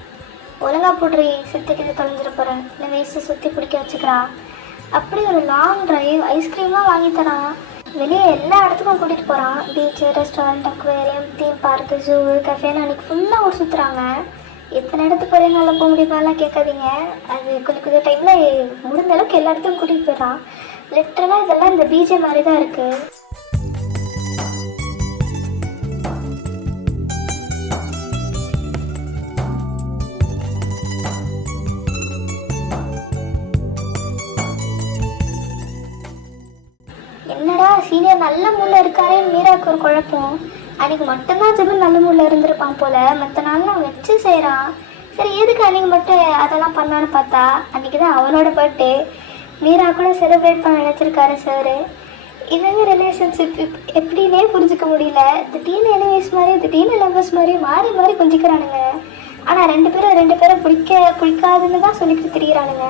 ஒழுங்கா போட்டுறி, சுற்றிக்கிட்டு தொலைஞ்சிட போகிறேன். இந்த வயசு சுற்றி பிடிக்க வச்சுக்கிறான். அப்படி ஒரு லாங் ட்ரைவ், ஐஸ்கிரீம்லாம் வாங்கி தரான். வெளியே எல்லா இடத்துக்கும் கூட்டிகிட்டு போகிறான். Beach, restaurant, aquarium, theme park, zoo, கஃபேன்னு அன்றைக்கி ஃபுல்லாக ஒரு சுற்றுறாங்க. எத்தனை இடத்துக்கு ஒரே நாளில் போக முடியுமாலாம் கேட்காதீங்க. அது கொஞ்சம் கொஞ்சம் டைமில் முடிந்த அளவுக்கு எல்லா இடத்துக்கும் கூட்டிகிட்டு போயிடறான். லிட்டரலாக இதெல்லாம் இந்த பீஜே மாதிரி தான் இருக்குது. என்னடா சீனியர் நல்ல மூடில் இருக்காரேன்னு மீராவுக்கு ஒரு குழப்பம். அன்றைக்கி மட்டும்தான் ஜிம்மன் நல்ல மூடில் இருந்திருப்பான் போல். மற்ற நாள்லாம் வச்சு செய்கிறான். சரி, எதுக்கு அன்றைக்கி மட்டும் அதெல்லாம் பண்ணான்னு பார்த்தா அன்றைக்கி தான் அவனோட பர்த்டே. மீரா கூட செலிப்ரேட் பண்ண நினச்சிருக்காரு சார். இவங்க ரிலேஷன்ஷிப் எப்படின்னே புரிஞ்சிக்க முடியல. திடீர்னு எனிமீஸ் மாதிரி திடீர்னு லவ்வர்ஸ் மாதிரி மாறி மாறி கொஞ்சிக்கிறானுங்க. ஆனால் 2 பேரும் பிடிக்காதுன்னு தான் சொல்லிட்டு திரிகிறானுங்க.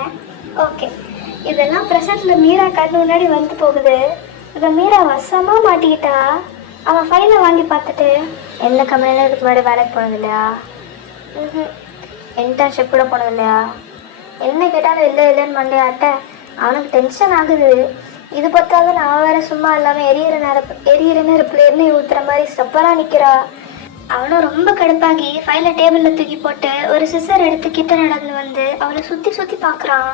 ஓகே, இதெல்லாம் ப்ரெசண்ட்டில் மீரா கண்ணு முன்னாடி வந்து போகுது. இப்போ மீரா வசமாக மாட்டிக்கிட்டா. அவன் ஃபைலை வாங்கி பார்த்துட்டு, எந்த கம்பெனியில் இதுக்கு முன்னாடி வேலைக்கு போனது இல்லையா? இன்டர்ன்ஷிப் கூட போனது இல்லையா? என்ன கேட்டாலும் இல்லைன்னு மண்டையாட்ட. அவனுக்கு டென்ஷன் ஆகுது. இது பார்த்தாவது நான் வேறு சும்மா இல்லாமல் எரியிற நெருப்பில் எண்ணெய் ஊற்றுற மாதிரி ஸ்டெப்பெல்லாம் நிற்கிறா. அவனும் ரொம்ப கடுப்பாகி ஃபைலை டேபிளில் தூக்கி போட்டு ஒரு சிசர் எடுத்து கிட்ட நடந்து வந்து அவளை சுற்றி சுற்றி பார்க்குறான்.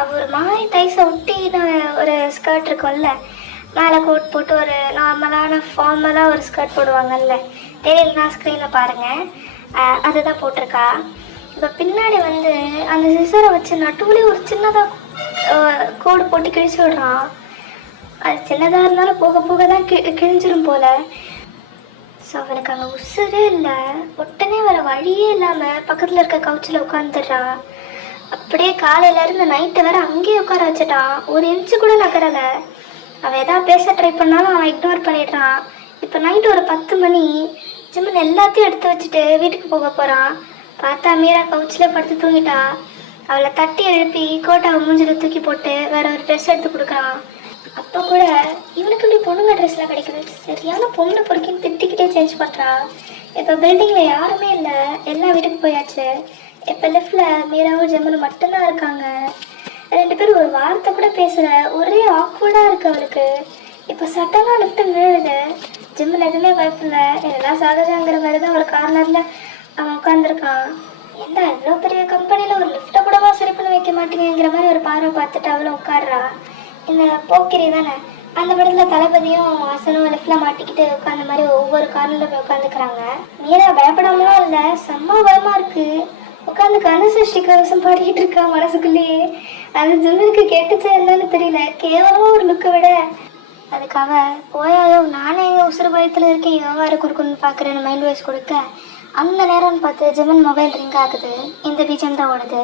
அவள் ஒரு மாதிரி தைஸை ஒட்டின ஒரு ஸ்கர்ட் இருக்கும்ல, மேலே கோட் போட்டு ஒரு நார்மலான ஃபார்மலாக ஒரு ஸ்கர்ட் போடுவாங்கல்ல, தெரியலனா ஸ்க்ரீனில் பாருங்கள், அதுதான் போட்டிருக்கா. இப்போ பின்னாடி வந்து அந்த சிசரை வச்சு நட்டுவிலே ஒரு சின்னதாக கோடு போட்டு கிழிச்சு விடுறான். அது சின்னதாக இருந்தாலும் போக போக தான் கிழிஞ்சிரும் போல். ஸோ அவனுக்கு அங்கே உசுரே இல்லை. உடனே வர வழியே இல்லாமல் பக்கத்தில் இருக்க கவுச்சில் உட்காந்துடுறான். அப்படியே காலையிலேருந்து நைட்டு வேறு அங்கேயே உட்கார வச்சுட்டான். ஒரு இன்ச்சு கூட நகரலை. அவன் எதாவது பேச ட்ரை பண்ணாலும் அவன் இக்னோர் பண்ணிடுறான். இப்போ நைட்டு ஒரு 10 மணி. ஜிம்மன் எல்லாத்தையும் எடுத்து வச்சுட்டு வீட்டுக்கு போக போகிறான். பார்த்தா மீரா கவுச்சில் படுத்து தூங்கிட்டா. அவளை தட்டி எழுப்பி கோட்டாவை மூஞ்சில் தூக்கி போட்டு வேற ஒரு ட்ரெஸ் எடுத்து கொடுக்குறான். அப்போ கூட இவனுக்கு இப்படி பொண்ணுங்க ட்ரெஸ்லாம் கிடைக்குது, சரியான பொண்ணு பொறுக்கின்னு திட்டிக்கிட்டே சேஞ்ச் பண்ணுறா. இப்போ பில்டிங்கில் யாருமே இல்லை, எல்லா வீட்டுக்கு போயாச்சு. இப்போ லிஃப்டில் மீராவும் ஜிம்மனும் மட்டும்தான் இருக்காங்க. 2 பேரும் ஒரு வார்த்தை கூட பேசுகிற, ஒரே ஆக்வர்டாக இருக்குது அவளுக்கு. இப்போ சட்டெல்லாம் லிஃப்ட்டு நின்றுது. ஜிம்மன் எதுவுமே பயப்படல, எல்லாம் சகஜங்கிற மாதிரி தான் ஒரு கார்னரில் அவன் உட்காந்துருக்கான். என்ன இவ்வளோ பெரிய கம்பெனியில் ஒரு லிஃப்ட்டை கூடவா சரி பண்ணி வைக்க மாட்டேங்கிற மாதிரி ஒரு பார்வை பார்த்துட்டு அவளும் உட்காடுறா. இந்த போக்கிரி தானே, அந்த படத்தில் தளபதியும் வாசனும் லிஃப்டில் மாட்டிக்கிட்டு உட்காந்த மாதிரி ஒவ்வொரு கார்னரில் போய் உட்காந்துக்கிறாங்க. மீரா பயப்படாமலாம் இல்லை, செம்ம பயமாக இருக்குது. உட்காந்து கனசஷ்டி கவசம் பாடிக்கிட்டு இருக்கா மனசுக்குள்ளேயே. அது ஜிம்மனுக்கு கேட்டுச்சா என்னன்னு தெரியல, கேவலமாக ஒரு லுக்கை விட. அதுக்காக போயாயோ நானே எங்கள் உசுறு பயத்தில் இருக்கேன், இவன் வேறு குறுக்குன்னு பார்க்குறேன்னு மைண்ட் வாய்ஸ் கொடுக்க, அந்த நேரம்னு பார்த்து ஜிம்மன் மொபைல் ரிங் ஆகுது. இந்த பீஜம் தான் ஓடுது.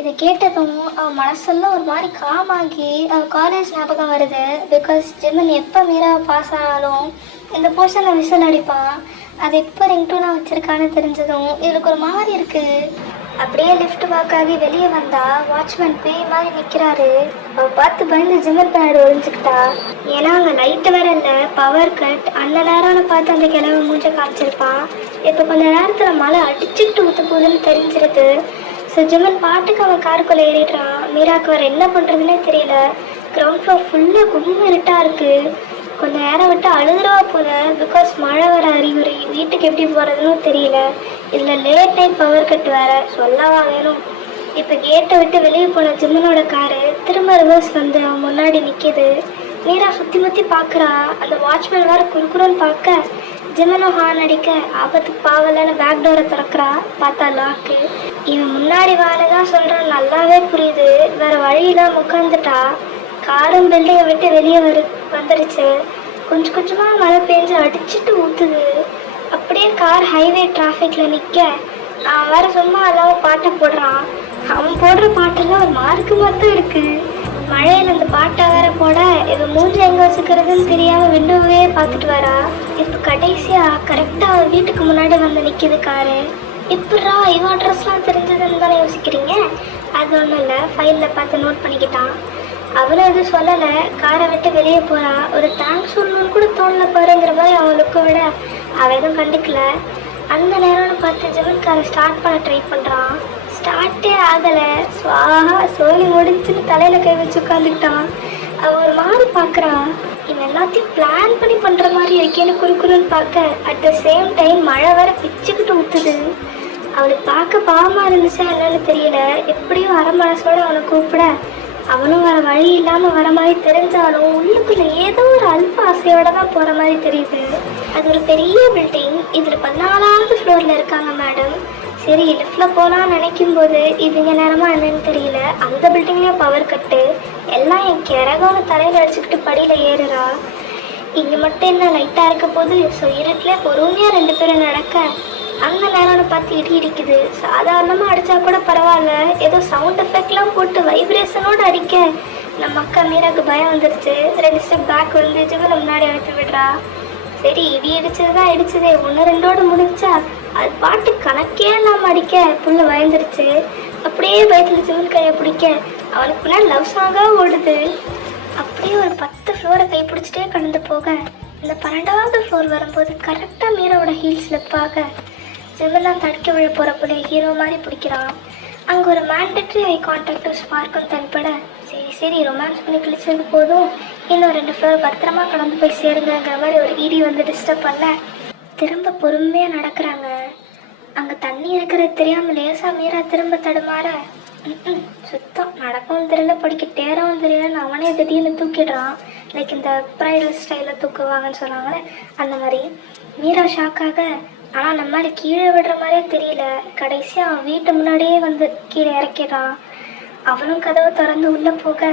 இதை கேட்டதும் அவன் மனசெல்லாம் ஒரு மாதிரி காமாகி அவள் காலேஜ் ஞாபகம் வருது. பிகாஸ் ஜிம்மன் எப்போ மீராவை பாஸ் ஆனாலும் இந்த போர்ஷனில் விசில் அடிப்பான். அது எப்போ ரிங்டோனாக வச்சுருக்கான்னு தெரிஞ்சதும் இவளுக்கு ஒரு மாதிரி இருக்குது. அப்படியே லிஃப்ட் வாக்காகி வெளியே வந்தா வாட்ச்மேன் பேய் மாதிரி நிக்கிறாரு. அவ பார்த்து பயந்து ஜிம்மன் பின்னாடி ஒளிஞ்சுக்கிட்டா. ஏன்னா அங்க லைட் வேற இல்ல, பவர் கட். அந்த நேரம்னு பார்த்து அந்த கிழமை மூஞ்ச காமிச்சிருப்பான். இப்ப கொஞ்ச நேரத்துல மழை அடிச்சுக்கிட்டு ஊத்த போகுதுன்னு தெரிஞ்சிருது. ஸோ ஜிம்மன் பாட்டுக்கு அவன் காருக்குள்ள ஏறிடுறான். மீராக்கு வேற என்ன பண்றதுன்னே தெரியல. கிரவுண்ட் ஃப்ளோர் ஃபுல்லா கும்பு இருட்டா இருக்கு. கொஞ்ச நேரம் விட்டு அழுதுறவா போல. பிகாஸ் மழை வர அறிகுறி. வீட்டுக்கு எப்படி போகிறதுன்னு தெரியல. இதில் லேட் நைட் பவர் கட் வேற, சொல்லவா வேணும். இப்போ கேட்டை விட்டு வெளியே போன ஜிம்மனோட காரு திரும்ப ரிவர்ஸ் வந்து அவன் முன்னாடி நிற்கிது. மீரா சுற்றி முற்றி பார்க்குறா. அந்த வாட்ச்மேன் வேற குறுக்குறோன்னு பார்க்க ஜிம்மனும் ஹார்ன் அடிக்க ஆபத்துக்கு பாவலன்னு பேக் டோரை திறக்கிறா. பார்த்தா லாக்கு. இவன் முன்னாடி வாழதான் சொல்கிறான், நல்லாவே புரியுது. வேற வழியெல்லாம் உட்காந்துட்டா. காரும் பில்டிங்கை விட்டு வெளியே வந்துருச்சு. கொஞ்சம் கொஞ்சமாக மழை பெஞ்சு அடிச்சுட்டு ஊற்றுது. அப்படியே கார் ஹைவே டிராஃபிக்கில் நிற்க அவன் வேற சும்மா எல்லாம் பாட்டை போடுறான். அவன் போடுற பாட்டெல்லாம் ஒரு மார்க்கு மட்டும் இருக்குது. மழையில் அந்த பாட்டை வேற போட இது மூஞ்சி எங்கே வச்சுக்கிறதுன்னு தெரியாமல் விண்டோவே பார்த்துட்டு வரா. இப்போ கடைசியாக கரெக்டாக அவன் வீட்டுக்கு முன்னாடி வந்து நிற்கிது காரு. இப்படா இவன் அட்ரஸ்லாம் தெரிஞ்சதுன்னு தானே யோசிக்கிறீங்க? அது ஒன்றும் இல்லை, ஃபைலில் பார்த்து நோட் பண்ணிக்கிட்டான். அவளும் எதுவும் சொல்லலை. காரை விட்டு வெளியே போகிறா. ஒரு தேங்க்ஸ் சொல்லணும்னு கூட தோணல பாருங்கிற மாதிரி அவளுக்கு விட அவள் எதுவும் கண்டுக்கல. அந்த நேரம்னு பார்த்து ஜிம்மன் காரை ஸ்டார்ட் பண்ண ட்ரை பண்ணுறான். ஸ்டார்ட்டே ஆகலை. ஸ்வாஹா சோழி முடிச்சுன்னு தலையில் கை வச்சு உட்காந்துக்கிட்டான். அவள் ஒரு மாதிரி பார்க்குறான். இவன் எல்லாத்தையும் பிளான் பண்ணி பண்ணுற மாதிரி இருக்கேன்னு குறுக்குறுன்னு பார்க்க அட் த சேம் டைம் மழை வேற பிச்சுக்கிட்டு ஊற்றுது. அவளுக்கு பார்க்க பாவமாக இருந்துச்சா என்னன்னு தெரியல. எப்படியும் அரை மனசோடு அவனை கூப்பிட அவனும் வர வழி இல்லாமல் வர மாதிரி தெரிஞ்சாலும் உள்ளுக்குள்ள ஏதோ ஒரு அல்ப ஆசையோட தான் போகிற மாதிரி தெரியுது. அது ஒரு பெரிய பில்டிங். இதில் 14வது ஃப்ளோரில் இருக்காங்க மேடம். சரி லிஃப்டில் போகலான்னு நினைக்கும் போது இவங்க நேரமாக என்னன்னு தெரியல. அந்த பில்டிங்லேயும் பவர் கட்டு. எல்லாம் என் கிறகோன்னு தலையில் அடிச்சுக்கிட்டு படியில் ஏறுறா. இங்கே மட்டும் என்ன லைட்டாக இருக்க போது. ஸோ இருட்டில் பொறுமையாக 2 பேரும் நடக்க அந்த நேரம்னு பார்த்து இடி இடிக்குது. சாதாரணமாக அடித்தா கூட பரவாயில்ல, ஏதோ சவுண்ட் எஃபெக்ட்லாம் போட்டு வைப்ரேஷனோடு அடிக்க நம்ம அக்கா மீராக்கு பயம் வந்துடுச்சு. 2 ஸ்டெப் பேக் வந்து ஜிம்மனை முன்னாடி அனுப்பி விடுறா. சரி இடி இடிச்சது தான் இடிச்சதே, 1-2 முடிஞ்சா அது பாட்டு கணக்கே இல்லாமல் அடிக்க புள்ள பயந்துருச்சு. அப்படியே பயத்தில் ஜிம்மன் கையை பிடிக்க அவனுக்கு முன்னாடி லவ் சாங்காக ஓடுது. அப்படியே ஒரு 10 ஃப்ளோரை கை பிடிச்சிட்டே கடந்து போக இந்த 12வது ஃப்ளோர் வரும்போது கரெக்டாக மீராவோட ஹீல் ஸ்லிப்பாக ஜிம்மன்லாம் தடுக்க விழ போகிற போல ஹீரோ மாதிரி பிடிக்கிறான். அங்கே ஒரு மேண்டட்ரி ஐ கான்டாக்டும் ஸ்பார்க்கும் தென்பட சரி ரொமான்ஸ் பண்ணி கிழிச்சது போதும், இன்னும் 2 ஃப்ளோர் பத்திரமா கடந்து போய் சேருங்கிற மாதிரி ஒரு இடி வந்து டிஸ்டர்ப் பண்ண திரும்ப பொறுமையாக நடக்கிறாங்க. அங்கே தண்ணி இருக்கிறது தெரியாமல் லேசாக மீரா திரும்ப தடுமாற சுத்தம் நடக்கவும் தெரியல, படிக்க தேரவும் தெரியலன்னு அவனே திடீர்னு தூக்கிடுறான். லைக் இந்த ப்ரைடல் ஸ்டைலில் தூக்குவாங்கன்னு சொன்னாங்களே அந்த மாதிரி. மீரா ஷாக்காக ஆனால் நம்ம மாதிரி கீழே விடுற மாதிரியே தெரியல. கடைசியாக அவன் வீட்டு முன்னாடியே வந்து கீழே இறக்கிடுறான். அவனும் கதவை திறந்து உள்ளே போக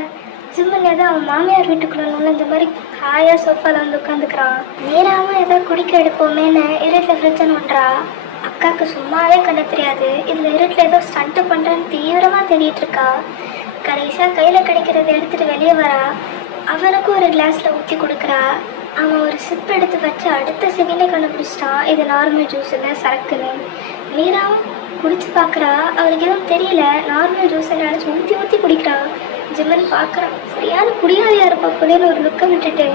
ஜிம்மன் ஏதோ அவன் மாமியார் வீட்டுக்குள்ள இந்த மாதிரி ஹாயாக சோஃபாவில் வந்து உட்காந்துக்கிறான். மீராவும் ஏதோ குடிக்க எடுப்போமேன்னு இருட்டில் ஃப்ரிட்ஜன் பண்ணுறா. அக்காவுக்கு சும்மாவே கண்ணு தெரியாது. இதில் இருட்டில் ஏதோ ஸ்டண்ட்டு பண்ணுறேன்னு தீவிரமாக தேடிட்டு இருக்கா. கடைசியாக கையில் கிடைக்கிறத எடுத்துகிட்டு வெளியே வரா. அவனுக்கும் ஒரு கிளாஸில் ஊற்றி கொடுக்குறா. அவன் ஒரு சிப் எடுத்து வச்சு அடுத்த செகண்டே கண்டுபிடிச்சிட்டான் இது நார்மல் ஜூஸ் இல்லை சரக்குன்னு. மீராவும் குடிச்சு பார்க்குறா. அவளுக்கு எதுவும் தெரியல. நார்மல் ஜூஸை நினச்சி ஊற்றி குடிக்கிறா. ஜிம்மன் பார்க்குறான். சரியான குடியாதியாக இருப்பா போலேன்னு ஒரு லுக்கை விட்டுட்டு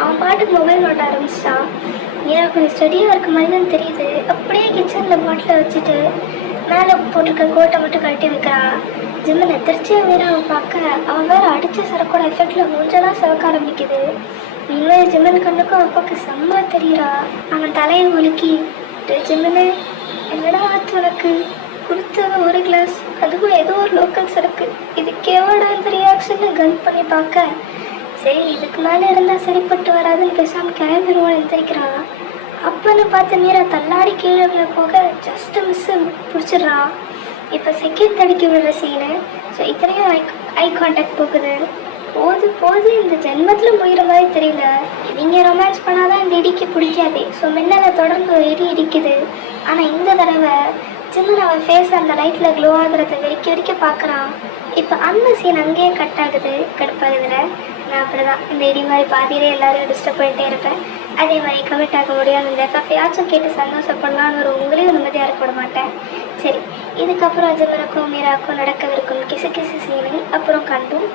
அவன் பாட்டுக்கு மொபைல் நோட்ட ஆரம்பிச்சிட்டான். மீரா கொஞ்சம் ஸ்டடியாக இருக்க மாதிரி தான் தெரியுது. அப்படியே கிச்சனில் பாட்டில் வச்சுட்டு மேலே போட்டிருக்க கோட்டை மட்டும் கட்டி வைக்கிறா. ஜிம்மன் எதிர்ச்சியாக மீராவை பார்க்க அவன் வேறு அடித்த சரக்கோட எஃபெக்டில் மூஞ்செல்லாம் சிவக்க ஆரம்பிக்குது. இனிமேல் ஜிம்மன் கண்ணுக்கும் அப்பாவுக்கு செம்ம தெரியுறா. அவன் தலையை ஒலுக்கி ஜிம்மனு என்னடா ஆச்சு உனக்கு, கொடுத்தது ஒரு கிளாஸ், அதுவும் ஏதோ ஒரு லோக்கல் சரக்கு, இதுக்கேவாடா இந்த ரியாக்ஷன்னு கன் பண்ணி பார்க்க சரி இதுக்கு மேலே இருந்தால் சரிப்பட்டு வராதுன்னு பேசாமல் கிளம்பிடுவோன்னு எந்திரிக்கிறா. அப்பன்னு பார்த்து மீரா தள்ளாடி கீழே போக ஜஸ்ட்டு மிஸ்ஸு பிடிச்சிடுறான். இப்போ செகண்ட் தடிக்க விடுற சீனு. ஸோ இத்தனையும் ஐ கான்டாக்ட் போகுது. போது இந்த ஜென்மத்தில் போயிடுற மாதிரி தெரியல. இவங்க ரொமான்ஸ் பண்ணாதான் இந்த இடிக்கு பிடிக்காது. ஸோ மின்னலை தொடர்ந்து ஒரு இடி இடிக்குது. ஆனால் இந்த தடவை ஜிம்மன் அவன் ஃபேஸ் அந்த லைட்டில் க்ளோ ஆகுறத வெறிக்க பார்க்குறான். இப்போ அந்த சீன் அங்கேயே கட் ஆகுது. கடுப்பாகுதுல நான் அப்படி தான் இந்த இடி மாதிரி பாதியிலே எல்லாரையும் டிஸ்டர்ப் பண்ணிகிட்டே இருப்பேன். அதே மாதிரி கமிட் ஆக முடியாது. இந்த எஃப்எஃப்யாச்சும் கேட்டு சந்தோஷப்படலான்னு ஒரு உங்களையும் நிம்மதியாக இருக்க விட மாட்டேன். சரி இதுக்கப்புறம் அஜமருக்கும் மீராக்கும் நடக்கவிருக்கும் கிசு கிசு சீனு, அப்புறம் கண்டும்.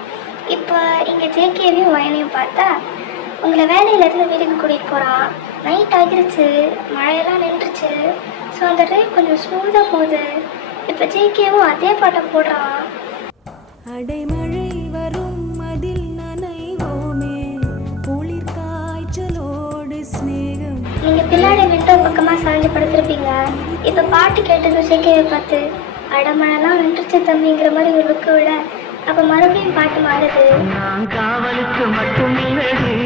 இப்போ இங்கே ஜேகேவையும் வயனையும் பார்த்தா உங்களை வேலையிலேருந்து வீட்டுக்கு கூட்டிகிட்டு போகிறான். நைட் ஆகிருச்சு, மழையெல்லாம் நின்றுச்சு. ஸோ அந்த ட்ரைவ் கொஞ்சம் ஸ்மூத்தாக போகுது. இப்போ ஜேகேவும் அதே பாட்டை போடுறான். அடைமழை வரும் அதில் நனைவோமே, குளிர் காய்ச்சலோடு ஸ்நேகம். நீங்கள் பின்னாடி விண்டோ பக்கமாக சாஞ்சு படுத்திருப்பீங்க. இப்போ பாட்டு கேட்டது ஜேகேவை பார்த்து அடமழைலாம் நின்றுச்சு தம்பிங்கிற மாதிரி ஒரு லுக்கு விட, அப்போ மறுபடியும் பாட்டு மாறுது. நான் காவலுக்கு மட்டும் இல்லடி,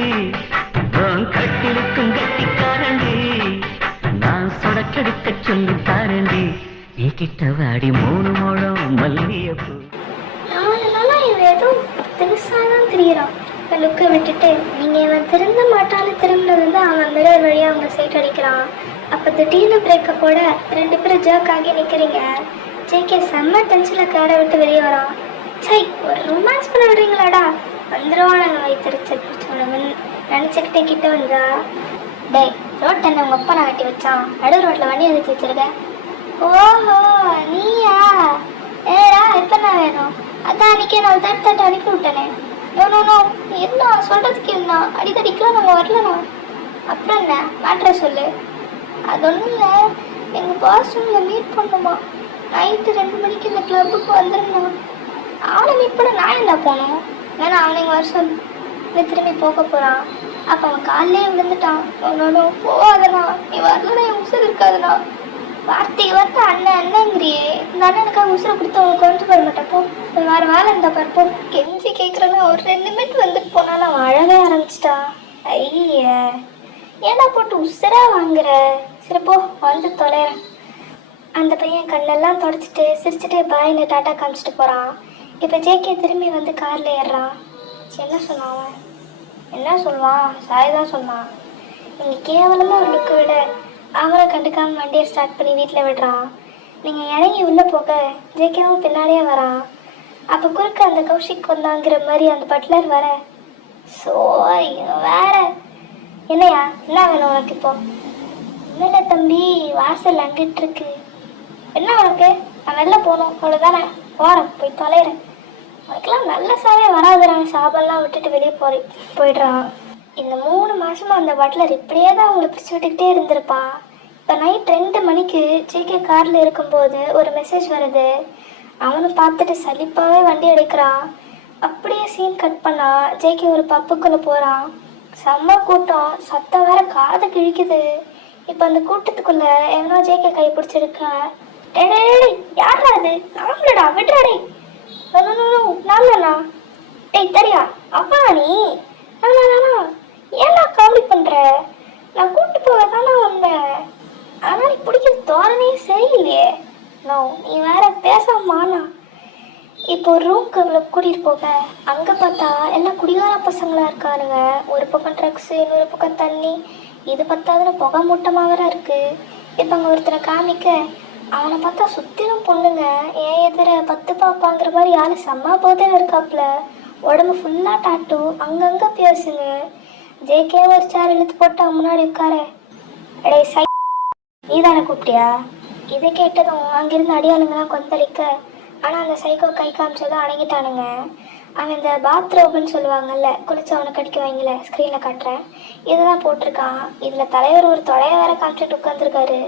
கட்டிலுக்கும் கட்டிக்காரண்டி, நான் சொடக்கெடுக்க சொல்லி தாரண்டி, நீ கிட்ட வாடி 3 முழம் மல்லியப்பூ. 4 நாளா இவன் ஏதோ பெருசாக தான் தெரிகிறான். இப்போ லுக்கை விட்டுட்டு நீங்கள் இவன் திருந்த மாட்டான்னு திரும்பினது தான் அவன் மிரர் வழியாக அவங்க சைட் அடிக்கிறான். அப்போ திடீர்னு பிரேக்கப்போட 2 பேரும் ஜர்க் ஆகி நிற்கிறீங்க. ஜேகே செம்ம டென்ஷனில் காரை விட்டு வெளியே வரான். சை, ஒரு ரொமான்ஸ் பண்ண விடுறீங்களாடா, வந்துடுவானுங்க வைத்திருச்சு பிடிச்சவனவன் நினச்சிக்கிட்டே கிட்ட வந்தா. டேய், ரோட் என்ன உங்கள் அப்பா நான் கட்டி வச்சான், நடு ரோட்டில் வண்டி நிறுத்தி வச்சிருக்கேன். ஓஹோ நீயா, ஏடா இப்போ என்ன வேணும்? அதான் அன்றைக்கே நான் தட்டு அனுப்பி விட்டேனே. நோ நோ நோ, என்ன சொல்கிறதுக்கு என்ன, அடிக்கடிக்கெலாம் நாங்கள் வரலண்ணா. அப்புறம் என்ன மேட்ரை சொல்லு. அது ஒன்றும் இல்லை, எங்கள் பாஸ் ரூமில் மீட் பண்ணுமா, நைட்டு 2 மணிக்கு இந்த கிளப்புக்கு வந்துருந்தான். அவனை மீட் பண்ண நான் என்ன போனோம், ஏன்னா அவனை இங்கே வருஷம் திரும்பி போக போகிறான். அப்போ அவன் காலையே விழுந்துட்டான். நோ போகாதண்ணா, நீ வரலன்னா என் உசுர் இருக்காதுண்ணா. வார்த்தை அண்ணன் அண்ணங்கிறியே, இந்த அண்ணனுக்காக உசுரை கொடுத்து அவங்க கொண்டு போட மாட்டப்போ வேறு வேலை இருந்தா பார்ப்போ. கெஞ்சி கேட்குறேன்னா ஒரு 2 மினிட் வந்துட்டு போனாலும் அவன் அழகே ஆரம்பிச்சிட்டா. ஐய, ஏன்னா போட்டு உசுரா வாங்குற, சரிப்போ வந்து தொலைறேன். அந்த பையன் கண்ணெல்லாம் தொடச்சிட்டு சிரிச்சுட்டு பாயின்னு டாட்டா காமிச்சிட்டு போகிறான். இப்போ ஜேகே திரும்பி வந்து காரில் ஏறுறான். என்ன சொன்னான் அவன்? என்ன சொல்லுவான்? சாய் தான் சொன்னான். நீங்கள் கேவலமாக ஒரு லுக்கு விட அவரை கண்டுக்காமல் வண்டியை ஸ்டார்ட் பண்ணி வீட்டில் விடுறான். நீங்கள் இறங்கி உள்ளே போக ஜேகேவும் பின்னாடியே வரான். அப்போ குறுக்க அந்த கௌஷிக் வந்தாங்கிற மாதிரி அந்த பட்லர் வர. ஸோ வேற என்னையா, என்ன வேணும் உனக்கு இப்போ? இல்லை தம்பி, வாசல் அங்கிட்டு இருக்கு. என்ன உனக்கு? நான் வெளில போகணும், அவ்வளோதானே, போகிறேன், போய் தொலைகிறேன். அதுக்கெல்லாம் நல்ல சாவே வராதுறான். சாபெல்லாம் விட்டுட்டு வெளியே போயிடுறான். இந்த 3 மாதமாக அந்த பட்லர் இப்படியே தான் அவங்களை பிடிச்சி விட்டுக்கிட்டே இருந்திருப்பான். இப்போ நைட் 2 மணிக்கு ஜேகே காரில் இருக்கும்போது ஒரு மெசேஜ் வருது. அவனை பார்த்துட்டு சலிப்பாகவே வண்டி எடுக்கிறான். அப்படியே சீன் கட் பண்ணா ஜேகே ஒரு பப்புக்குள்ளே போகிறான். செம்ம கூட்டம், சத்தம் வேற காது கிழிக்குது. இப்போ அந்த கூட்டத்துக்குள்ளே எவனோ ஜேகே கை பிடிச்சிருக்கா. டே யாரா அது? நாமளடா, விட்றாடே. நாமளா? டேய் தெரியா அப்பா நீ? நானா? ஏன்னா காமெடி பண்ணுற? நான் கூப்பிட்டு போக தானே வந்தேன். ஆனால் நீ பிடிக்கிறது தோரணையே சரியில்லையே. நோ, நீ வேற பேசாமாண்ணா. இப்போ ரூம்க்கு இவ்வளோ கூட்டிகிட்டு போக அங்கே பார்த்தா எல்லாம் குடிகார பசங்களாக இருக்கானுங்க. ஒரு பக்கம் ட்ரக்ஸு, இன்னொரு பக்கம் தண்ணி, இது பத்தாதுன்னு புகை மூட்டமாக வேற இருக்குது. இப்போ அங்கே ஒருத்தரை காமிக்க அவனை பார்த்தா சுற்றிலும் பொண்ணுங்க. ஏன் எதிர 10 பாப்பாங்கிற மாதிரி யாரு செம்ம போதையில் இருக்காப்புல. உடம்பு ஃபுல்லாக டாட்டூ, அங்கங்கே பேசுங்க. ஜேகே ஒரு சேர் இழுத்து போட்டு அவன் முன்னாடி உட்கார. அடே சை, நீ தானே கூப்பிட்டியா? இதை கேட்டதும் அங்கிருந்து அடியாளுங்கலாம் கொந்தளிக்க. ஆனால் அந்த சைக்கோ கை காமிச்சதும் அடங்கிட்டானுங்க. அவன் இந்த பாத்ரூம்னு சொல்லுவாங்கல்ல, குளிச்சவனை கடிக்க வாங்கல, ஸ்க்ரீனில் காட்டுறேன், இதை தான் போட்டிருக்கான். இதில் தலைவர் ஒரு தொலைய வேற காமிச்சிட்டு உட்காந்துருக்காரு.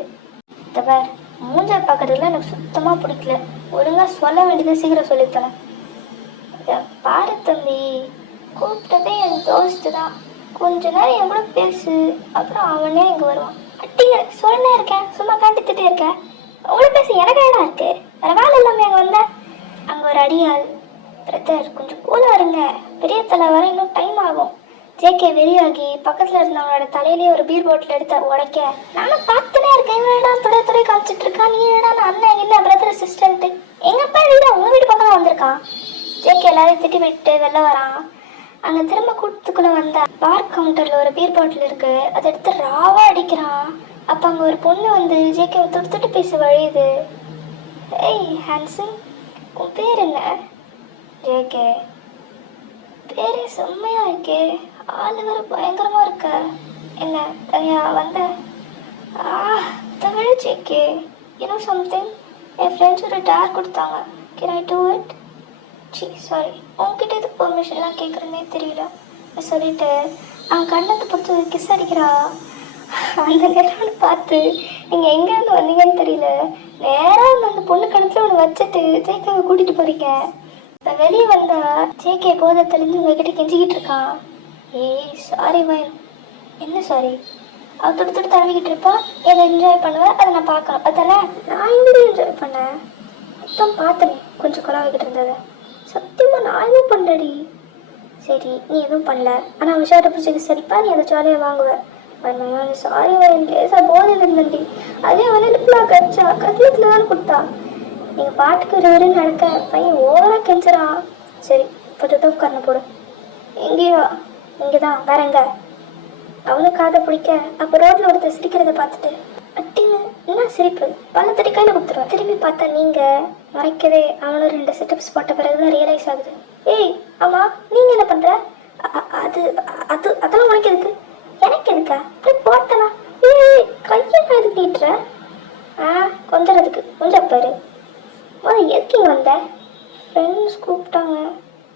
தவர் மூஞ்ச பார்க்கறதுல எனக்கு சுத்தமாக பிடிக்கல. ஒழுங்காக சொல்ல வேண்டியதை சீக்கிரம் சொல்லித்தரேன். பாரு தம்பி, கூப்பிட்டதே என் தோஸ்து தான். கொஞ்ச நேரம் என் கூட பேசு, அப்புறம் அவனே இங்கே வருவான். அட்டிங்க சொல்லினே இருக்கேன், சும்மா காட்டித்துட்டே இருக்கேன். உங்களை பேச எனக்கு என்ன இருக்கு? வேற வேலை இல்லாமல் அங்கே வந்தேன். அங்கே ஒரு அடியாள், பிரதர் கொஞ்சம் கூலாக இருங்க, பெரிய தலை வர இன்னும் டைம் ஆகும். ஜேகே வெறியாகி பக்கத்தில் இருந்தவனோட தலையிலேயே ஒரு பீர் பாட்டில் எடுத்து உடைக்க, நானும் பார்த்துனே இருக்கேன். இவன் துடை காமிச்சிட்டு இருக்கான். நீ என்னடா அண்ணன் என்ன பிரதர் அசிஸ்டன்ட்டு? எங்கள் அப்பா வீடு உங்கள் வீட்டு பக்கம் வந்திருக்கான். ஜேகே எல்லாரையும் திட்டி விட்டு வெளில வரான். அங்கே திரும்ப கூட்டத்துக்குள்ளே வந்தா பார் கவுண்டரில் ஒரு பீர் பாட்டில் இருக்குது, அதை எடுத்து ராவாக அடிக்கிறான். அப்போ அங்கே ஒரு பொண்ணு வந்து ஜேகேவை தொட்டு பேச வழியுது. ஏய் ஹான்சன், உன் பேர் என்ன? ஜேகே. பேரே செம்மையாக இருக்கே, ஆள் வேறு பயங்கரமாக இருக்க. என்ன தனியாக வந்த? Tamil JK, you know something? என் ஃப்ரெண்ட்ஸ் ஒரு டேர் கொடுத்தாங்க. Can I do it? Sorry, உங்ககிட்ட எதுக்கு பெர்மிஷன்லாம் கேட்குறேன்னே தெரியல. சொல்லிட்டு அவன் கண்ணத்தை பொறுத்து கிஸ் அடிக்கிறா. அந்த நேரம் பார்த்து நீங்கள் எங்கேருந்து வந்தீங்கன்னு தெரியல, நேராக அந்த பொண்ணு கணத்தில் ஒன்று வச்சுட்டு ஜேகேவை கூட்டிகிட்டு போகிறீங்க. இப்போ வெளியே வந்தா ஜேகே போதை தெளிஞ்சு உங்ககிட்ட கெஞ்சிக்கிட்டு இருக்கான். ஏய் சாரி வயன். என்ன சாரி? அவள் தொட்டு தொட்டு தடவிக்கிட்டு இருப்பா, எதை என்ஜாய் பண்ணுவேன், அதை நான் பார்க்கணும். அதானே நான் எங்கே என்ஜாய் பண்ணேன்? மொத்தம் பார்த்தனே கொஞ்சம் குழாவிக்கிட்டு இருந்தது. சத்தியமாக நான் எதுவும் பண்ணலடி. சரி நீ எதுவும் பண்ணல, ஆனால் விஷயத்தை பிடிச்சிக்கு சரிப்பா, நீ அதை ஜாலியாக வாங்குவேன். சாரி வயன், லேசாக போதையில் இருந்தேன்டி. அதே அவன் நெருப்புலா கடிச்சா, கத்தியத்தில் தானே கொடுத்தா. நீங்கள் பாட்டுக்கு ஒரு நடக்க பையன் ஓவராக கெஞ்சிறான். சரி இப்போ உட்காரணும் போடு. எங்கேயோ இங்கே தான், வேற எங்க? அவனும் காதை பிடிக்க, அப்போ ரோட்டில் ஒருத்தர் சிரிக்கிறத பார்த்துட்டு அட்டிங்க என்ன சிரிப்பு, பல தடி கையில் கொடுத்துருவேன். திரும்பி பார்த்தா நீங்கள் மறைக்கவே அவனும் 2 செட்டப்ஸ் போட்ட பிறகு தான் ரியலைஸ் ஆகுது. ஏய் ஆமாம், நீங்கள் என்ன பண்ணுற? அது அது அதெல்லாம் உனக்கு எதுக்கு? எனக்கு எதுக்கா? அப்படி போட்டனா? ஏய் கையெல்லாம் எதுக்கு நீட்டுற? கொஞ்சத்துக்கு கொஞ்சம் பேர் எதுக்கு இங்கே வந்த? ஃப்ரெண்ட்ஸ் கூப்பிட்டாங்க.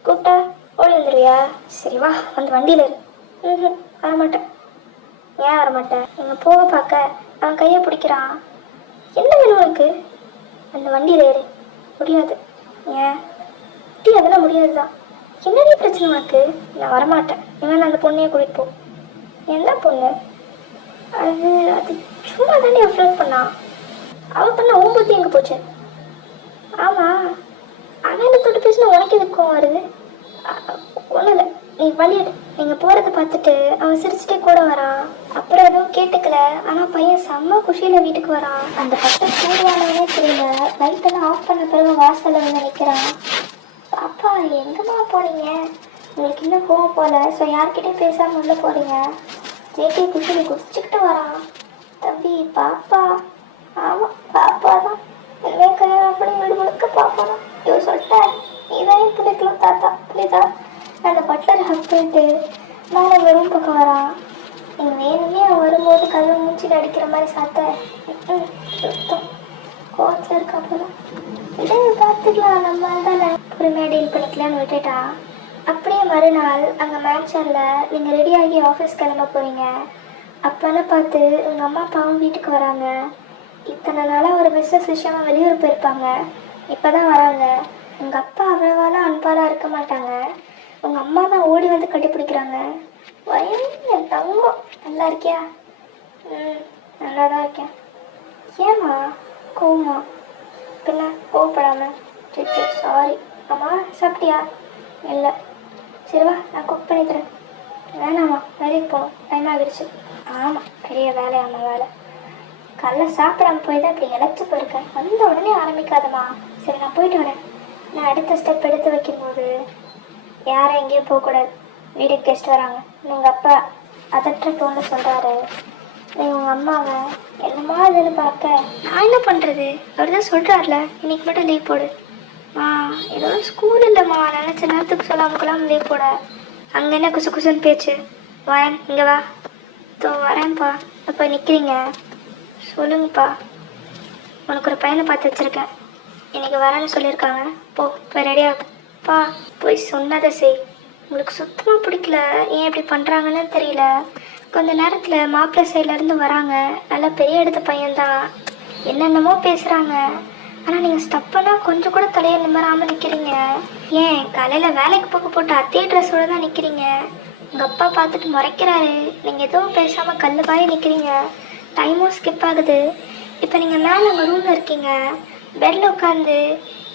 கூப்பிட்டா ஓடி வந்துடுவியா? சரி வா, வந்து வண்டியில் இரு. வரமாட்டேன். ஏன் வரமாட்டேன்? எங்கள் போக பார்க்க அவன் கையை பிடிக்கிறான். என்ன வேணும் உனக்கு? அந்த வண்டியில் ஏறு. முடியாது. ஏன்? டீ அதெல்லாம் முடியாது தான். என்னடி பிரச்சனை உனக்கு? நான் வரமாட்டேன். இவன் அந்த பொண்ணையே கூட்டிகிட்டு போ. என்ன பொண்ணு? அது அது சும்மா தானே ஃப்ளோட் பண்ணான். அவள் பண்ண உன் பற்றி எங்கே போச்சு? ஆமாம், அண்ணனை தொட்டு பேசினா உனக்கு எதுக்கும் வருது? ஒன்றும் இல்லை, நீ வழியிடு. நீங்கள் போகிறத பார்த்துட்டு அவன் சிரிச்சுட்டே கூட வரான். அப்புறம் எதுவும் கேட்டுக்கல, ஆனால் பையன் செம்ம குஷியில் வீட்டுக்கு வரான். அந்த பக்கம் கூடுவானே தெரியல, லைட்டெல்லாம் ஆஃப் பண்ண பிறகு வாசலில் வந்து நிற்கிறான். பாப்பா எங்கம்மா போனீங்க? உங்களுக்கு இன்னும் கோவம் போகல, ஸோ யார்கிட்டையும் பேசாமல் உள்ளே போகிறீங்க. ஜேகே குஷியில் குடிச்சுக்கிட்டு வரான். தம்பி பாப்பா. ஆமாம் பாப்பா தான். எல்லாம் கல்யாணம் பண்ணி வீடு முழுக்க பாப்பா தான். ஐயோ சொல்லிட்டேன், நீ தான் என் பிள்ளைக்கலாம் தாத்தா, புரியுதா? அந்த பட்லர் ஹக் பண்ணிட்டு மேலே அந்த ரூம் பக்கம் வரான். நீங்கள் வேணுமே அவன் வரும்போது கதவு மூச்சில் அடிக்கிற மாதிரி சாத்த சுத்தம் கோச்சில் இருக்கா போல. இதே பார்த்துக்கலாம், நம்ம தானே பொறுமையாக டீல் பண்ணிக்கலான்னு விட்டுட்டான். அப்படியே மறுநாள் அங்கே மேன்ஷனில் நீங்கள் ரெடியாகி ஆஃபீஸ் கிளம்ப போகிறீங்க. அப்போன்னு பார்த்து உங்கள் அம்மா அப்பாவும் வீட்டுக்கு வராங்க. இத்தனை நாளாக ஒரு பிஸ்னஸ் விஷயமாக வெளியூர் போயிருப்பாங்க, இப்போ தான் வராங்க. உங்கள் அப்பா அவ்வளோவாலாம் அன்பாலாக இருக்க மாட்டாங்க. உங்கள் அம்மா தான் ஓடி வந்து கட்டிப்பிடிக்கிறாங்க. வயன் தங்கம், நல்லா இருக்கியா? நல்லா தான் இருக்கேன். ஏம்மா கோவமா? பின்ன கோவப்படாமல். சரி சாரி. ஆமாம் சாப்பிட்டியா? இல்லை. சரி வா, நான் குக் பண்ணி தரேன். வேணாம்மா, வேலைக்கு போகணும், டைம் ஆகிடுச்சு. ஆமாம் பெரிய வேலையாம்மா வேலை. காலைல சாப்பிடாம போய் தான் இப்படி இழைச்சி போயிருக்கேன். வந்த உடனே ஆரம்பிக்காதம்மா. சரி நான் போயிட்டு வரேன். நான் அடுத்த ஸ்டெப் எடுத்து வைக்கும்போது யாரும் எங்கேயும் போகக்கூடாது, வீட்டுக்கு கெஸ்ட் வராங்க. உங்கள் அப்பா அதற்ற டோன்னு சொல்கிறாரு. நீ உங்கள் அம்மாவை என்னமா இதுன்னு பார்க்க நான் என்ன பண்ணுறது? அவர் தான் சொல்கிறார்ல, இன்னைக்கு மட்டும் லீவ் போடு. ஏதோ ஸ்கூல் இல்லைம்மா, நினச்ச நேரத்துக்கு சொல்லாமல் லீவ் போட. அங்கே என்ன குசு குசுன்னு பேச்சு? வாயன் இங்கே வா. வரேன்ப்பா. அப்போ நிற்கிறீங்க? சொல்லுங்கப்பா. உனக்கு ஒரு பையனை பார்த்து வச்சுருக்கேன், இன்றைக்கி வரேன்னு சொல்லியிருக்காங்க. போய் ரெடியாகுப்பா. போய் சொன்னதை செய். உங்களுக்கு சுத்தமாக பிடிக்கல, ஏன் இப்படி பண்ணுறாங்கன்னு தெரியல. கொஞ்ச நேரத்தில் மாப்பிள்ளை சைட்லேருந்து வராங்க, நல்லா பெரிய எடுத்த பையன்தான். என்னென்னமோ பேசுகிறாங்க, ஆனால் நீங்கள் ஸ்டப்பனா கொஞ்சம் கூட தலையை நிம்மறாமல் நிற்கிறீங்க. ஏன் காலையில் வேலைக்கு போட்டு அதே ட்ரெஸ்ஸோடு தான் நிற்கிறீங்க. உங்கள் அப்பா பார்த்துட்டு முறைக்கிறாரு, நீங்கள் எதுவும் பேசாமல் கல் பாய் நிற்கிறீங்க. டைமும் ஸ்கிப் ஆகுது. இப்போ நீங்கள் மேலே உங்கள் ரூமில் இருக்கீங்க, பெட்டில் உட்காந்து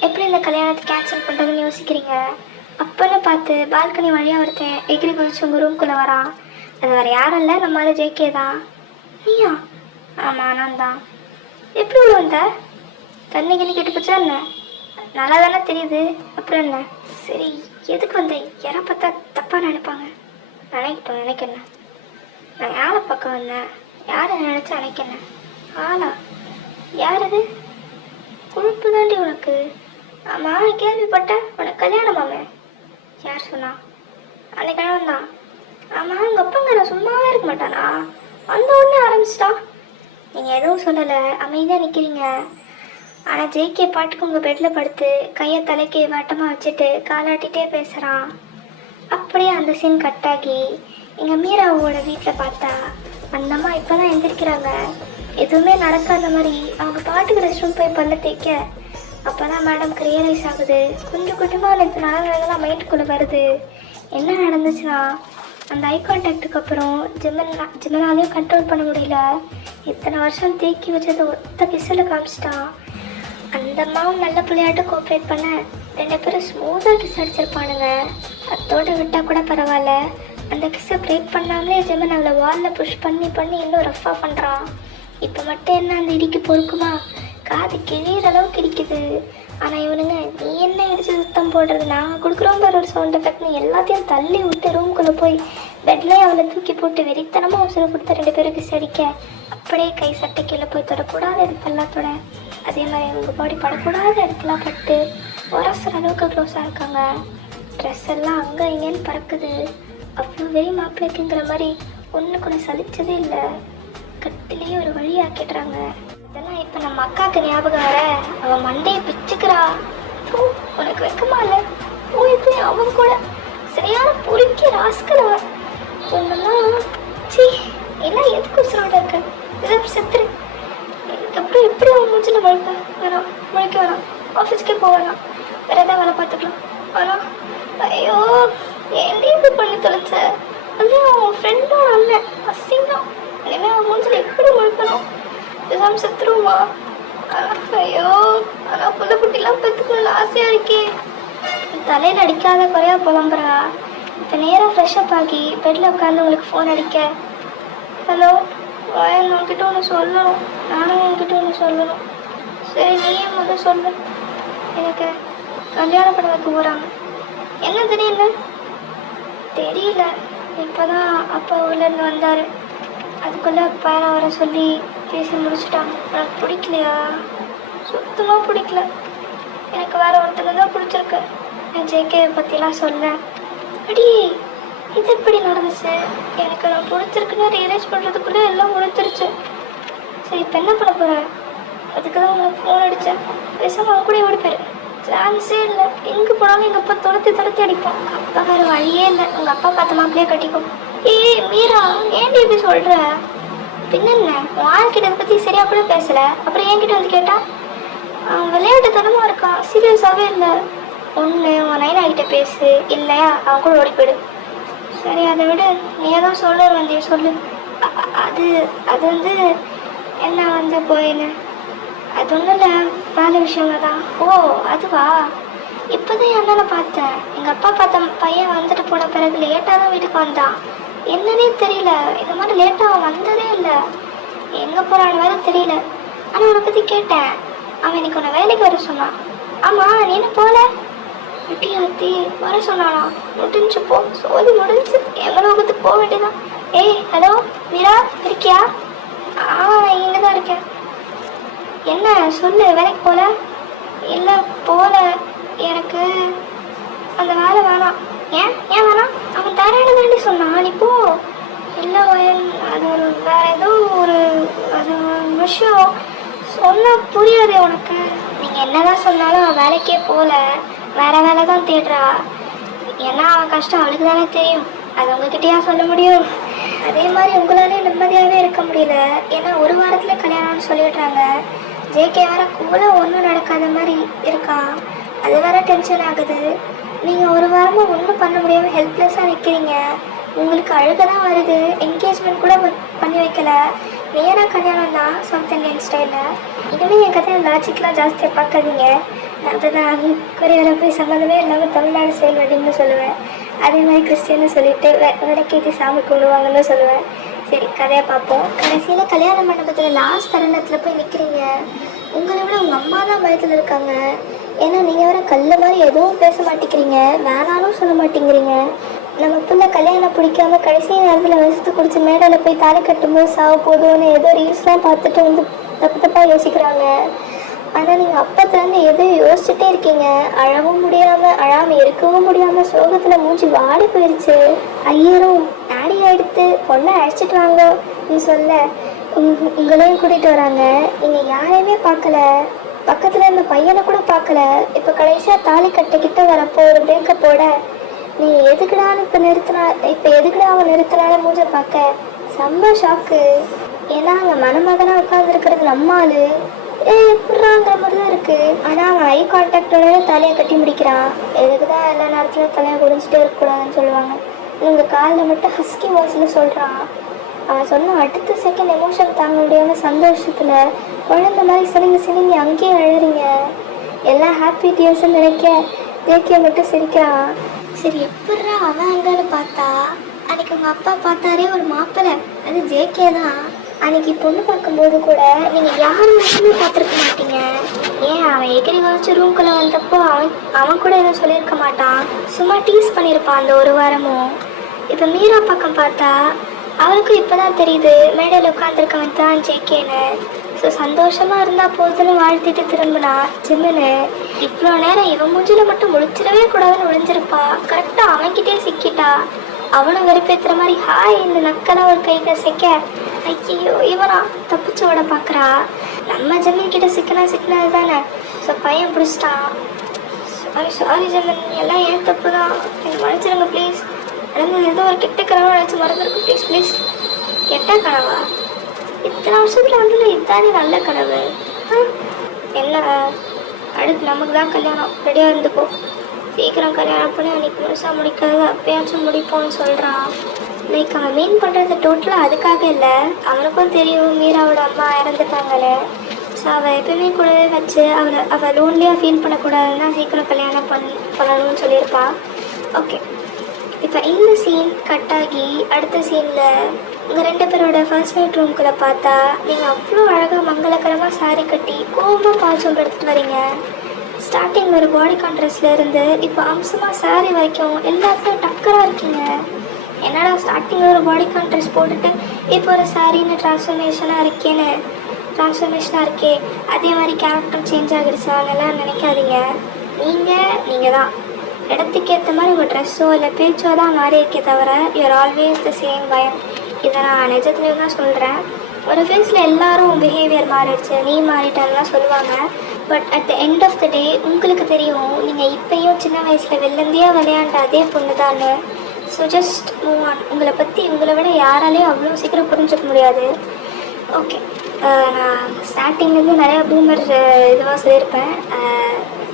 எப்படி இந்த கல்யாணத்தை கேன்சல் பண்ணுறதுன்னு யோசிக்கிறீங்க. அப்போன்னு பார்த்து பால்கனி வழியாக ஒருத்தன் எகிரி குதிச்சு உங்கள் ரூம்குள்ளே வரான். அது வேறு யாரும் இல்லை, நம்ம ஜேகே தான். நீயா? ஆமாம் நான் தான். எப்படி உள்ள வந்த? தண்ணி கிண்ணி கெட்டு போச்சா என்ன? நல்லா தானே தெரியுது, அப்புறம் என்ன? சரி எதுக்கு வந்த? யாரை பார்த்தா தப்பாக நினைப்பாங்க. நினைக்கிட்டோம், எனக்கு என்ன? நான் யாரை பக்கம் வந்தேன், யாரை நினச்சா எனக்கு என்ன? ஆளா? யார் அது? கொழுப்பு தாண்டி உனக்கு. ஆமாம் கேள்விப்பட்டேன், உனக்கு கல்யாணமாமே. யார் சொன்னா? அன்னைக்கு கிழவன் தான். ஆமாம் உங்கள் அப்பங்க நான் சும்மாவே இருக்க மாட்டானா? வந்த உடனே ஆரம்பிச்சிட்டான். நீங்கள் எதுவும் சொல்லலை, அமைதியாக நிற்கிறீங்க. ஆனால் ஜேகே பாட்டுக்கு உங்கள் பெட்டில் படுத்து கையை தலைக்கு வட்டமாக வச்சுட்டு காலாட்டிகிட்டே பேசுகிறான். அப்படியே அந்த சீன் கட் ஆகி எங்கள் மீராவோட வீட்டில் பார்த்தா அந்த அம்மா இப்போ தான் எழுந்திரிக்கிறாங்க. எதுவுமே நடக்காத மாதிரி அவங்க பாட்டுக்கு ரெஸ்ட் ரூம் போய் பல்ல தேய்க்க அப்போ தான் மேடம்க்கு ரியலைஸ் ஆகுது. கொஞ்சம் கொஞ்சமாக எனக்கு நடந்ததெல்லாம் மைண்டுக்குள்ளே வருது. என்ன நடந்துச்சுன்னா, அந்த ஐ கான்டாக்டுக்கு அப்புறம் ஜெமினாலையும் கண்ட்ரோல் பண்ண முடியல. இத்தனை வருஷம் தேக்கி வச்சதை ஒத்த கிஸ்ஸில் காமிச்சிட்டான். அந்த அம்மாவும் நல்ல பிள்ளையாட்டு கோஆப்ரேட் பண்ண 2 பேரும் ஸ்மூத்தாக கிஸ் அடிச்சிருப்பானுங்க. அதோட விட்டால் கூட பரவாயில்ல, அந்த கிஸ்ஸை பிரேக் பண்ணாமலே ஜெமின் அவளை வாலில் புஷ் பண்ணி இன்னும் ரஃப்பாக பண்ணுறான். இப்போ மட்டும் என்ன அந்த இடிக்கு பொறுக்குமா? காது கிழிகிற அளவுக்கு இடிக்குது. ஆனால் இவனுங்க, நீ என்ன இடிச்சு சுத்தம் போடுறது, நாங்கள் கொடுக்குறோம் பாரு ஒரு சவுண்ட் எஃபெக்ட்னு எல்லாத்தையும் தள்ளி விட்டு ரூம்குள்ளே போய் பெட்லேயே அவளை தூக்கி போட்டு வெறித்தனமாக அவசரம் கொடுத்த 2 பேருக்கு செடிக்க அப்படியே கை சட்டை கீழே போய் தொடக்கூடாத இடத்தெல்லாம் தொட, அதே மாதிரி அவங்க பாடி படக்கூடாத இடத்துலாம் பட்டு உரசுற அளவுக்கு க்ளோஸாக இருக்காங்க. ட்ரெஸ் எல்லாம் அங்கே இங்கேன்னு பறக்குது. அவ்வளோ வெறி மாப்பிள்ளைக்குங்கிற மாதிரி ஒன்று கூட சலிச்சதே இல்லை. கட்டிலேயே ஒரு வழி ஆக்கிடுறாங்க. இதெல்லாம் இப்போ நம்ம அக்காவுக்கு ஞாபகம் வர அவன் மண்டையை பிச்சுக்கிறா. உனக்கு வைக்கமா இல்லை? போய் அவன் கூட சரியான பொறுக்கி ராஸ்கல் அவன். ஒன்றுலாம் சி எல்லாம் எதுக்கு உசுரோட இருக்க, எதாவது செத்துரு. இதுக்கப்புறம் எப்படி அவன் மூஞ்சில் முழிக்க வேணாம், முழிக்க வேணாம், ஆஃபீஸ்க்கே போக வேணாம், வேறு எதாவது வேலை பார்த்துக்கலாம். ஆனால் ஐயோ ஏன்டி இப்படி பண்ணி தொலைச்ச? அது அவன் ஃப்ரெண்டோட அண்ணன் அசிங்கம். இனிமேல் அவன் மூஞ்சில் எப்படி முழிக்கணும்? இதுதான் செத்துருமா? ஐயோ, ஆனால் புள்ள குட்டிலாம் பெற்றுக்கணும்னு ஆசையாக இருக்கே. தலையில் அடிக்காத குறையா புலம்புறா. இப்போ நேராக ஃப்ரெஷ்அப் ஆகி பெட்டில் உட்காந்து உங்களுக்கு ஃபோன் அடிக்க, ஹலோ வாயன், உங்ககிட்ட ஒன்று சொல்லணும், நானும் உங்ககிட்ட ஒன்று சொல்லணும். சரி நீயே முதல் சொல்லு. எனக்கு கல்யாணம் பண்ண வைக்க போகிறாங்க. என்ன திடீர்னு? தெரியல, இப்போ தான் அப்பா ஊர்லேருந்து வந்தார். அதுக்குள்ளே பையனை வர சொல்லி பேசி முடிச்சுட்டாங்க. எனக்கு பிடிக்கலையா? சுத்தமாக பிடிக்கல. எனக்கு வேறு ஒருத்தங்க தான் பிடிச்சிருக்கு. நான் ஜேகேவை பற்றிலாம் சொன்னேன். அடி இது எப்படி நடந்துச்சு? எனக்கு நான் பிடிச்சிருக்குன்னு ரியலைஸ் பண்ணுறதுக்குள்ளே எல்லாம் முடிஞ்சிருச்சு. சரி இப்போ என்ன பண்ண போகிறேன்? அதுக்கு தான் உங்களுக்கு ஃபோன் அடித்தேன். பேசாமல் அவன் கூட ஓடி போயிரு. சான்ஸே இல்லை. எங்கே போனாலும் எங்கள் அப்பா துரத்தி அடிப்போம். அப்பா வேறு வழியே இல்லை. உங்கள் அப்பா பார்த்த மாப்பிளையே கட்டிக்கும். ஏய் மீரா, ஏன்டி இப்படி சொல்கிற? பின்ன என்ன, உன் ஆள்கிட்ட இதை பற்றி சரியாக கூட பேசலை, அப்புறம் என்கிட்ட வந்து கேட்டா? அவன் விளையாட்டுத்தனமாக இருக்கான், சீரியஸாகவே இல்லை. ஒன்று உன் நைனாகிட்ட பேசு, இல்லையா அவன் கூட ஓடி போயிடு. சரி அதை விட நீ ஏதோ சொல்ல வந்திய சொல்லு. அது வந்து என்ன வந்து போயின்னு, அது ஒன்றும் இல்லை, வேலை விஷயங்க தான். ஓ அதுவா? இப்போ தான் என் அண்ணனை பார்த்தேன். எங்கள் அப்பா பார்த்த பையன் வந்துட்டு போன பிறகு லேட்டாக தான் வீட்டுக்கு வந்தான். என்னன்னே தெரியல, இந்த மாதிரி லேட்டாக அவன் வந்ததே இல்லை. எங்கே போகிறான்னு வேறு தெரியல. ஆனால் உன்னை பற்றி கேட்டேன். அவன் இன்னைக்கு உன்னை வேலைக்கு வர சொன்னான். ஆமாம், நீ என்ன போகல? வெட்டியாத்தி வர சொன்னானா? முடிஞ்சு போ, சோதி முடிஞ்சு, எமலோகத்துக்கு போக வேண்டியதான். ஏய் ஹலோ மீரா, இருக்கியா? இங்கே தான் இருக்கேன். என்ன சொல்லு, வேலைக்கு போகல? இல்லை போகல, எனக்கு அந்த வேலை வேணாம். ஏன் வேணாம்? அவன் தரேன்னு வேண்டி சொன்னான், நீ போ. இல்லை அது ஒரு வேறு ஏதோ ஒரு அது விஷயம் சொன்னால் புரியாதே உனக்கு. நீங்கள் என்னதான் சொன்னாலும் அவன் வேலைக்கே போகல, வேறு வேலை தான் தேடுறா. ஏன்னா அவன் கஷ்டம் அவளுக்கு தானே தெரியும், அது உங்ககிட்டயா சொல்ல முடியும்? அதே மாதிரி உங்களாலே நிம்மதியாகவே இருக்க முடியல. ஏன்னா ஒரு வாரத்தில் கல்யாணம்னு சொல்லிடுறாங்க. ஜேகே வேற கூட ஒன்றும் நடக்காத மாதிரி இருக்கான், அது வேற டென்ஷன் ஆகுது. நீங்கள் ஒரு வாரமாக ஒன்றும் பண்ண முடியாமல் ஹெல்ப்லெஸ்ஸாக நிற்கிறீங்க. உங்களுக்கு அழுக தான் வருது. என்கேஜ்மெண்ட் கூட பண்ணி வைக்கல, நேராக கல்யாணம் தான் சவுத் இண்டியன் ஸ்டைலில். இனிமேல் என் கதையை லாஜிக்கெலாம் ஜாஸ்தியாக பார்க்காதீங்க. நான் கொரியாவில் போய் சம்மந்தமே இல்லாமல் தமிழ்நாடு ஸ்டைல் வெட்டிங்னு சொல்லுவேன். அதே மாதிரி கிறிஸ்டின்னு சொல்லிட்டு விளக்கேற்றி சாமி கொண்டுவாங்கன்னு சொல்லுவேன். சரி கதையை பார்ப்போம். கடைசியில் கல்யாண மண்டபத்தில் லாஸ்ட் தருணத்தில் போய் நிற்கிறீங்க. உங்களை விட உங்கள் அம்மா தான் பயத்தில் இருக்காங்க. ஏன்னா நீங்கள் வேற கல்ல மாதிரி எதுவும் பேச மாட்டேங்கிறீங்க, வேணாலும் சொல்ல மாட்டேங்கிறீங்க. நம்ம பிள்ளை கல்யாணம் பிடிக்காம கடைசி நேரத்தில் வசத்து குடிச்சு மேடையில் போய் தாலி கட்டும்போது சாவ போதும்னு ஏதோ ரீல்ஸ்லாம் பார்த்துட்டு வந்து தப்பாக யோசிக்கிறாங்க. ஆனால் நீங்கள் அப்பத்துலேருந்து எதுவும் யோசிச்சுட்டே இருக்கீங்க. அழவும் முடியாமல் அழாமல் இருக்கவும் முடியாமல் சோகத்தில் மூஞ்சி வாடி போயிடுச்சு. ஐயரும் டாடியை எடுத்து பொண்ணை அழைச்சிட்டு வாங்க நீ சொல்ல உங்களையும் கூட்டிகிட்டு வராங்க. நீங்கள் யாரையுமே பார்க்கல. பக்கத்தில் இருந்த பையனை கூட பார்க்கல. இப்போ கடைசியாக தாலி கட்டிக்கிட்ட வரப்போ ஒரு பிரேக்கப்போட நீ எதுக்குடான்னு இப்போ எதுக்குடா அவன் நிறுத்தினாலும் மூஞ்ச பார்க்க செம்ம ஷாக்கு. ஏன்னா அங்கே மணமகனாக உட்காந்துருக்கிறது நம்ம ஆளு எப்படாங்கிற மாதிரி தான் இருக்குது. ஆனால் அவன் ஐ கான்டாக்டோட தலையை கட்டி முடிக்கிறான். எதுக்கு தான் எல்லா நேரத்துலையும் தலையை குடிஞ்சிட்டே இருக்கக்கூடாதுன்னு சொல்லுவாங்க. உங்கள் காலில் மட்டும் ஹஸ்கி வாய்ஸில் சொல்கிறான். அவன் சொன்ன அடுத்த செகண்ட் எமோஷன் தாங்க முடியாமல் சந்தோஷத்தில் குழந்த மாதிரி சினிங்கி அங்கேயே அழுறீங்க. எல்லாம் ஹாப்பி டியர்ஸ்ன்னு நினைக்க ஜேகே மட்டும் சிரிக்கிறான். சரி எப்படா அவன் அங்கன்னு பார்த்தா அன்னைக்கு உங்கள் அப்பா பார்த்தாரே ஒரு மாப்பிள்ளை, அது ஜேகே தான். அன்னைக்கு பொண்ணு பார்க்கும்போது கூட நீங்கள் யார் மட்டுமே பார்த்துருக்க மாட்டீங்க. ஏன் அவன் எகிரி வச்சு ரூம்குள்ளே வந்தப்போ அவன் கூட எதுவும் சொல்லியிருக்க மாட்டான். சும்மா டீஸ் பண்ணியிருப்பான் அந்த ஒரு வாரமும். இப்போ மீரா பக்கம் பார்த்தா அவளுக்கும் இப்போ தான் தெரியுது மேடையில் உட்காந்துருக்கவன் தான் ஜேகேன்னு. ஸோ சந்தோஷமாக இருந்தால் போதுன்னு வாழ்த்திட்டு திரும்பினா ஜிம்முன்னு. இவ்வளோ நேரம் இவன் மூஞ்சில் மட்டும் முழிச்சிடவே கூடாதுன்னு ஒழிஞ்சிருப்பா. கரெக்டாக அவன்கிட்டே சிக்கிட்டா. அவனும் வெறுப்பேற்றுற மாதிரி ஹாய் இந்த நக்கலாக ஒரு கைகளை சிக்க ஐயோ இவனா தப்பிச்சு ஓட பார்க்குறா. நம்ம ஜமீன் கிட்ட சிக்கினது தானே. ஸோ பையன் பிடிச்சிட்டான். சாரி ஜமீன், எல்லாம் ஏன் தப்பு தான், எனக்கு மன்னிச்சிருங்க ப்ளீஸ். நடந்தது ஏதோ ஒரு கெட்ட கனவா நினச்சி மறந்துருக்கு ப்ளீஸ். கெட்ட கனவா? இத்தனை வருஷத்தில் வந்து இதுதானே நல்ல கனவு. என்ன அடுத்து நமக்கு தான் கல்யாணம், ரெடியாக இருந்துக்கோ. சீக்கிரம் கல்யாணம் பண்ணி அன்றைக்கி முழுசாக முடிக்காது அப்பயாச்சும் முடிப்போம்னு சொல்கிறான். லைக் அவன் மீன் பண்ணுறது டோட்டலாக அதுக்காக இல்லை. அவனுக்கும் தெரியும் மீராவோட அம்மா இறந்துட்டாங்கன்னு. ஸோ அவள் எப்பவுமே கூடவே வச்சு அவள் லோன்லியாக ஃபீல் பண்ணக்கூடாதுன்னா சீக்கிரம் கல்யாணம் பண்ணணும்னு சொல்லியிருப்பான். ஓகே, இப்போ இந்த சீன் கட் ஆகி அடுத்த சீனில் உங்கள் 2 பேரோட ஃபர்ஸ்ட் நைட் ரூம்குள்ளே பார்த்தா நீங்கள் அவ்வளோ அழகாக மங்களகரமாக சாரி கட்டி கோவமாக பால் சோம்பு எடுத்துகிட்டு வரீங்க. ஸ்டார்டிங் ஒரு பாடி கான்ட்ராஸ்டில் இருந்து இப்போ அம்சமாக சாரி வரைக்கும் எல்லாத்துலையும் டக்கராக இருக்கீங்க. என்னடா ஸ்டார்டிங்கில் ஒரு பாடி கான்ட்ராஸ்ட் போட்டுட்டு இப்போ ஒரு சாரின்னு ட்ரான்ஸ்ஃபர்மேஷனாக இருக்கே, அதே மாதிரி கேரக்டர் சேஞ்ச் ஆகிடுச்சான்னு எல்லாம் நினைக்காதீங்க. நீங்கள் தான் இடத்துக்கு ஏற்ற மாதிரி உங்கள் ட்ரெஸ்ஸோ இல்லை பேச்சோ தான் மாறி இருக்கே தவிர யூஆர் ஆல்வேஸ் த சேம் பயம். இதை நான் நிஜத்துலேயும் தான் சொல்கிறேன். ஒரு ஃபேஸில் எல்லாரும் பிஹேவியர் மாறிடுச்சு, நீ மாறிட்டான்லாம் சொல்லுவாங்க. But at the end of the day உங்களுக்கு தெரியும் நீங்கள் இப்போயும் சின்ன வயசில் வெள்ளந்தியாக விளையாண்ட அதே பொண்ணு தானே. So just move on. உங்களை விட யாராலையும் அவ்வளோ சீக்கிரம் புரிஞ்சுக்க முடியாது. ஓகே, நான் ஸ்டார்டிங்லேருந்து நிறையா பூமர் இதுவாக சொல்லியிருப்பேன்.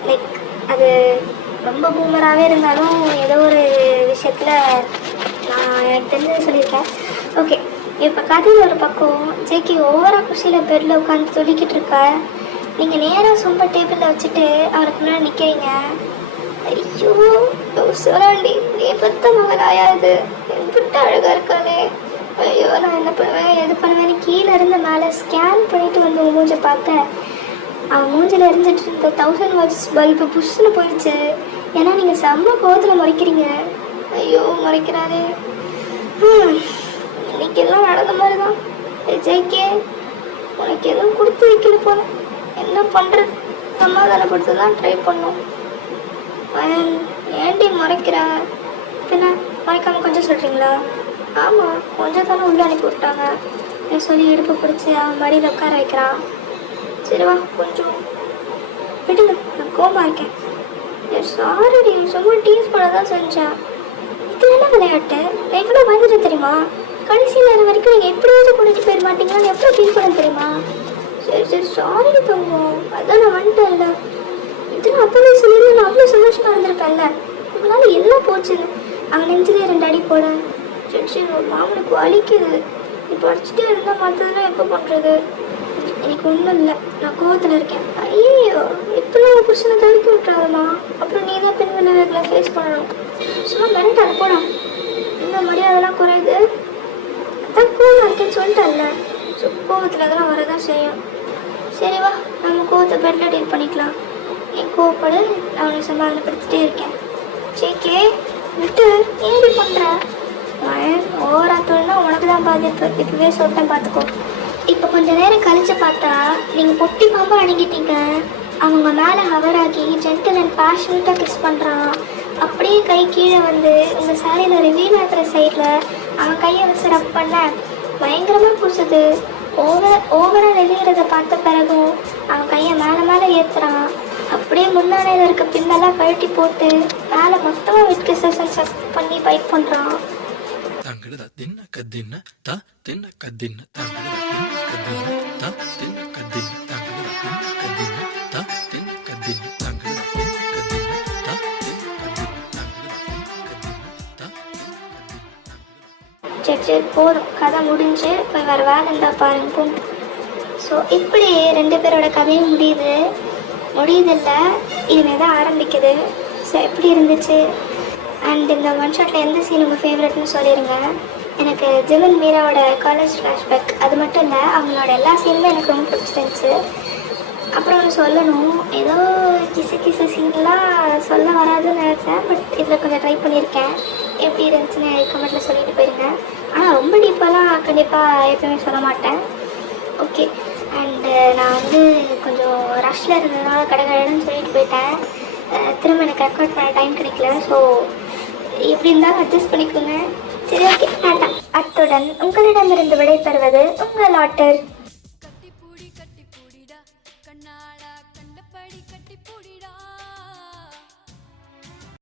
லைக் அது ரொம்ப பூமராகவே இருந்தாலும் ஏதோ ஒரு விஷயத்தில் நான் எனக்கு தெரிஞ்சது சொல்லியிருக்கேன். ஓகே, இப்போ கதையில் ஒரு பக்கம் ஜேகே ஓவராக குஷியில் பெட்டில் உட்காந்து துடிக்கிட்டு இருக்க. நீங்கள் நேராக சொம்ப டேபிளில் வச்சுட்டு அவருக்கு முன்னாடி நிற்கிறீங்க. ஐயோ சொல்லாண்டி, நீ பெத்த மகளாயா இது, என்கிட்ட அழகாக இருக்கானே, ஐயோ நான் என்ன பண்ணுவேன் எது பண்ணுவேன்னு கீழே இருந்து மேலே ஸ்கேன் பண்ணிவிட்டு வந்து உன் மூஞ்சை பார்த்தேன். அவன் மூஞ்சில் இருந்துட்டு இருந்த 1000 வாட்ஸ் பல்பு புஷ்ஷுன்னு போயிடுச்சு. ஏன்னா நீங்கள் செம்ம கோவத்தில் முறைக்கிறீங்க. ஐயோ முறைக்கிறாரு. இன்னைக்கு எல்லாம் நடந்த மாதிரி தான். ஜேகே உனக்கு எதுவும் கொடுத்து வைக்கல போல, என்ன பண்ணுறது, சமாதானப்படுத்த தான் ட்ரை பண்ணோம். ஏன்டி முறைக்கிற? பின்ன மறைக்காமல் கொஞ்சம் சொல்கிறீங்களா? ஆமாம், கொஞ்சம் தானே உள்ளே அனுப்பி விட்டாங்க. என் சொல்லி இடுப்பு பிடிச்சி அவன் மடியில் உட்கார வைக்கிறான். சரிவா கொஞ்சம் விடுங்க, நான் கோமா இருக்கேன். சாரிடி, சும்மா டீஸ் பண்ண தான் செஞ்சேன். இது என்ன விளையாட்டு? நான் எவ்வளோ பயந்துட்டு தெரியுமா? கடைசி நேரம் வரைக்கும் நீங்கள் எப்படியாச்சும் கூட்டிகிட்டு போயிட மாட்டீங்களான்னு எவ்வளோ ஃபீல் பண்ண தெரியுமா? சரி சாரி தங்கம், அதான் நான் வந்துட்டேன்ல. இது நான் அப்போவே சொல்லியிருந்தேன், நான் அவ்வளோ சந்தோஷமாக இருந்திருப்பேன்ல. உங்களால் எல்லாம் போச்சுன்னு அவன் நெஞ்சிலே 2 அடி போட. சரி மாமனுக்கு வலிக்குது, இப்போ அடிச்சுட்டே இருந்தால் மற்றதெல்லாம் எப்போ பண்ணுறது? எனக்கு ஒன்றும் இல்லை, நான் கோவத்தில் இருக்கேன். ஐயோ இப்பெல்லாம் ஒரு புருஷனை தவிர்க்க விட்டுறாதம்மா, அப்புறம் நீ தான் பெண் விளைவுகளை ஃபேஸ் பண்ணணும். சும்மா மிரட்டாது போடா, இந்த மரியாதைலாம் குறையுது. அதான் கோவம் இருக்கேன்னு சொல்லிட்டேன்ல. ஸோ கோவத்தில் அதெல்லாம் வரதான் செய்யும். சரி வா, நம்ம கோவத்தை பெட்டில் டீல் பண்ணிக்கலாம். என் கோவப்படு, நான் உன்னை சமாதானப்படுத்திட்டே இருக்கேன். ஜேகே விட்டு ஏறி பண்ணுறேன். ஓவரா தோணுன்னா உனக்கு தான் பாதிப்பு. இப்போவே சொல்லிட்டேன் பார்த்துக்கோ. இப்போ கொஞ்சம் நேரம் கழிச்சு பார்த்தா நீங்கள் பொட்டி பாம்பா அணுகிட்டீங்க. அவங்க மேலே ஹவராகி ஜென்டில் அண்ட் பேஷனட்டாக கிஸ் பண்ணுறான். அப்படியே கை கீழே வந்து உங்கள் சாரியில் ரிவீல் ஆகிற சைடில் அவன் கையை வச்சு ரப் பண்ண பயங்கரமாக பூசுது. ஓவரால் எழுதுறத பார்த்த பிறகும் அவன் கையை மேலே மேலே ஏற்றுறான். அப்படியே முன்னாடியில் இருக்க பின்னெல்லாம் கழட்டி போட்டு மேலே மொத்தமாக விட்கு செஷன் பண்ணி பைக் பண்ணுறான். தங்கடா தின்ன கத்தின்ன தா தின்ன கத்தின்ன தங்கடா தின்ன கத்தின்ன தா தின்ன கத்தின்ன தங்கடா தின்ன கத்தின்ன தா தின்ன கத்தின்ன தங்கடா தின்ன கத்தின்ன தா தின்ன கத்தின்ன தங்கடா தின்ன கத்தின்ன தா. சரி போதும், கதை முடிஞ்சு போய் வேறு வேலை இருந்தால் பாருங்க போ. ஸோ இப்படி 2 பேரோட கதையும் முடியுதில்லை, இனிமேல் தான் ஆரம்பிக்குது. ஸோ எப்படி இருந்துச்சு அண்ட் இந்த ஒன் ஷாட்டில் எந்த சீன் உங்கள் ஃபேவரட்னு சொல்லிடுங்க. எனக்கு ஜிவன் மீராவோட காலேஜ் ஃப்ளாஷ்பேக் அது மட்டும் இல்லை, அவங்களோட எல்லா சீனுமே எனக்கு ரொம்ப பிடிச்சிருந்துச்சு. அப்புறம் ஒன்று சொல்லணும், ஏதோ கிசு சீன்லாம் சொல்ல வராதுன்னு நினச்சேன், பட் இதில் கொஞ்சம் ட்ரை பண்ணியிருக்கேன். எப்படி இருந்துச்சுன்னு கமெண்ட்டில் சொல்லிட்டு போயிருங்க. ஆனால் ரொம்ப டீப்பாலாம் கண்டிப்பாக எப்பவுமே சொல்ல மாட்டேன். ஓகே, அண்டு நான் கொஞ்சம் ரஷ்ஷில் இருந்ததுனால கடைன்னு சொல்லிட்டு போயிட்டேன். திரும்ப எனக்கு ரெக்கார்ட் பண்ண டைம் கிடைக்கல. ஸோ எப்படி இருந்தாலும் அட்ஜஸ்ட் பண்ணிக்கோங்க. சரி, ஓகே, வேண்டாம். அத்துடன் உங்களிடமிருந்து விடைபெறுவது உங்கள் ஆட்டர்.